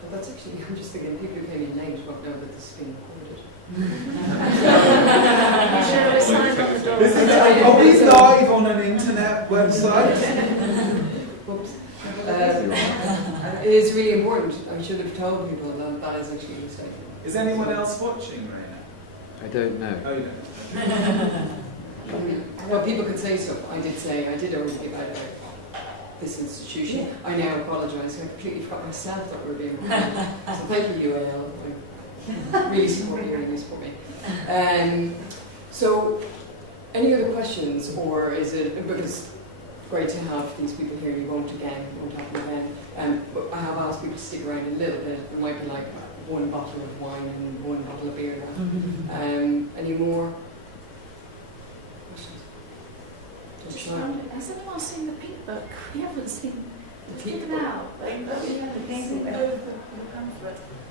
Well, that's actually, I'm just thinking, people who came in late won't know that this is being recorded. Are we live on an internet website? Whoops. It is really important. I should have told people that that is actually a mistake. Is anyone else watching, Raina? I don't know. Oh, you don't. Well, people could say stuff. I did already about this institution. I now apologise. I completely forgot myself that we were being recorded. So thank you, UAL. I really support you and you support me. So, any other questions, or is it, because it's great to have these people here, you won't happen again. But I have asked people to stick around a little bit. It might be like one bottle of wine and one bottle of beer left. Any more questions? Has anyone seen the pink book? We haven't seen The it pink given book. out. Like,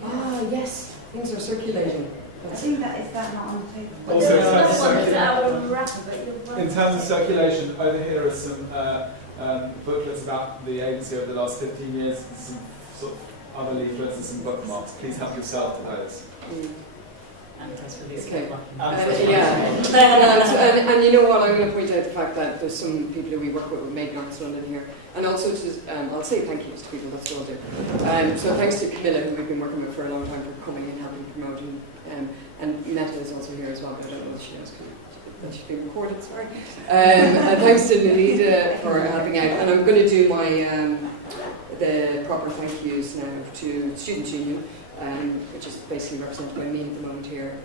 Ah, yes, things are circulating. I think is that not on the table? Also, in terms of In terms of circulation, over here are some booklets about the agency over the last 15 years, and some sort of other leaflets and some bookmarks. Please help yourself to those. And that's for this Okay. one. And you know what, I'm going to point out the fact that there's some people who we work with Made in Arts London here, and also to, I'll say thank you to people, that's what I'll do. So thanks to Camilla, who we've been working with for a long time, for coming and helping promote, and Netta is also here as well, but I don't know if she knows that she's being recorded, sorry. And thanks to Nalita for helping out, and I'm going to do my the proper thank yous now to Student Union, which is basically represented by me at the moment here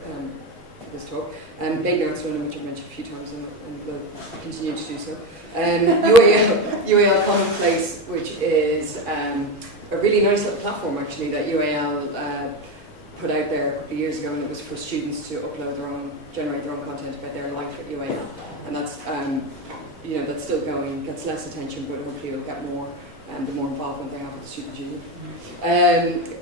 for this talk, Made in Arts London, which I've mentioned a few times and will continue to do so, UAL Commonplace, which is a really nice little platform actually that UAL put out there a couple of years ago, and it was for students to upload generate their own content about their life at UAL, and that's that's still going, gets less attention, but hopefully it'll get more. And the more involvement they have with the student union.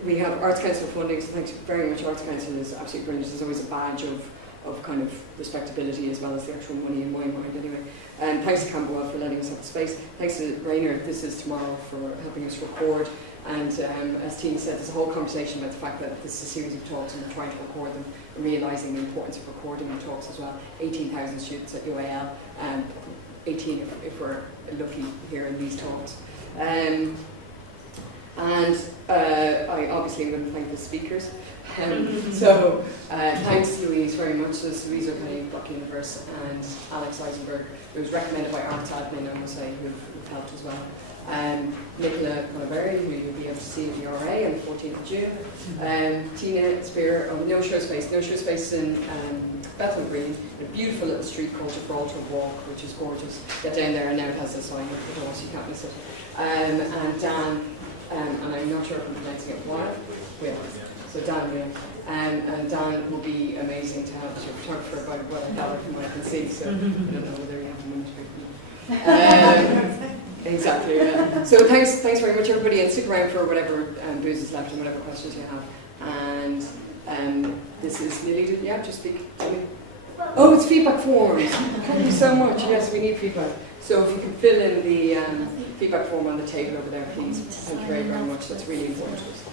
We have Arts Council funding, so thanks very much. Arts Council is absolutely brilliant. There's always a badge of kind of respectability as well as the actual money in my mind anyway. And thanks to Camberwell for letting us have the space. Thanks to Rainer, This Is Tomorrow, for helping us record. And as Tina said, there's a whole conversation about the fact that this is a series of talks and we're trying to record them and realising the importance of recording the talks as well. 18,000 students at UAL, 18 if we're lucky here in these talks. I obviously am going to thank the speakers. So thanks Louise very much. So this is Louise O'Kenny, Block Universe, and Alex Eisenberg. It was recommended by Arts Admin, I must say, who've helped as well. Nicola Colaberi, who you'll be able to see at the RA on the 14th of June. Tina Spear of No Show Space. No Show Space in Bethnal Green, a beautiful little street called Gibraltar Walk, which is gorgeous. Get down there, and now it has a sign with the door, so you can't miss it. And Dan, and I'm not sure if I'm pronouncing it well. So Dan Will. And Dan will be amazing to have as your photographer, by what I gather from what I can see, so I don't know whether you have to move to exactly, yeah. So thanks very much everybody, and stick around for whatever booze is left and whatever questions you have. And this is Lily, yeah, just speak to me. Oh, it's feedback forms. Thank you so much. Yes, we need feedback. So if you can fill in the feedback form on the table over there, please. Thank you very, very much. That's really important to us.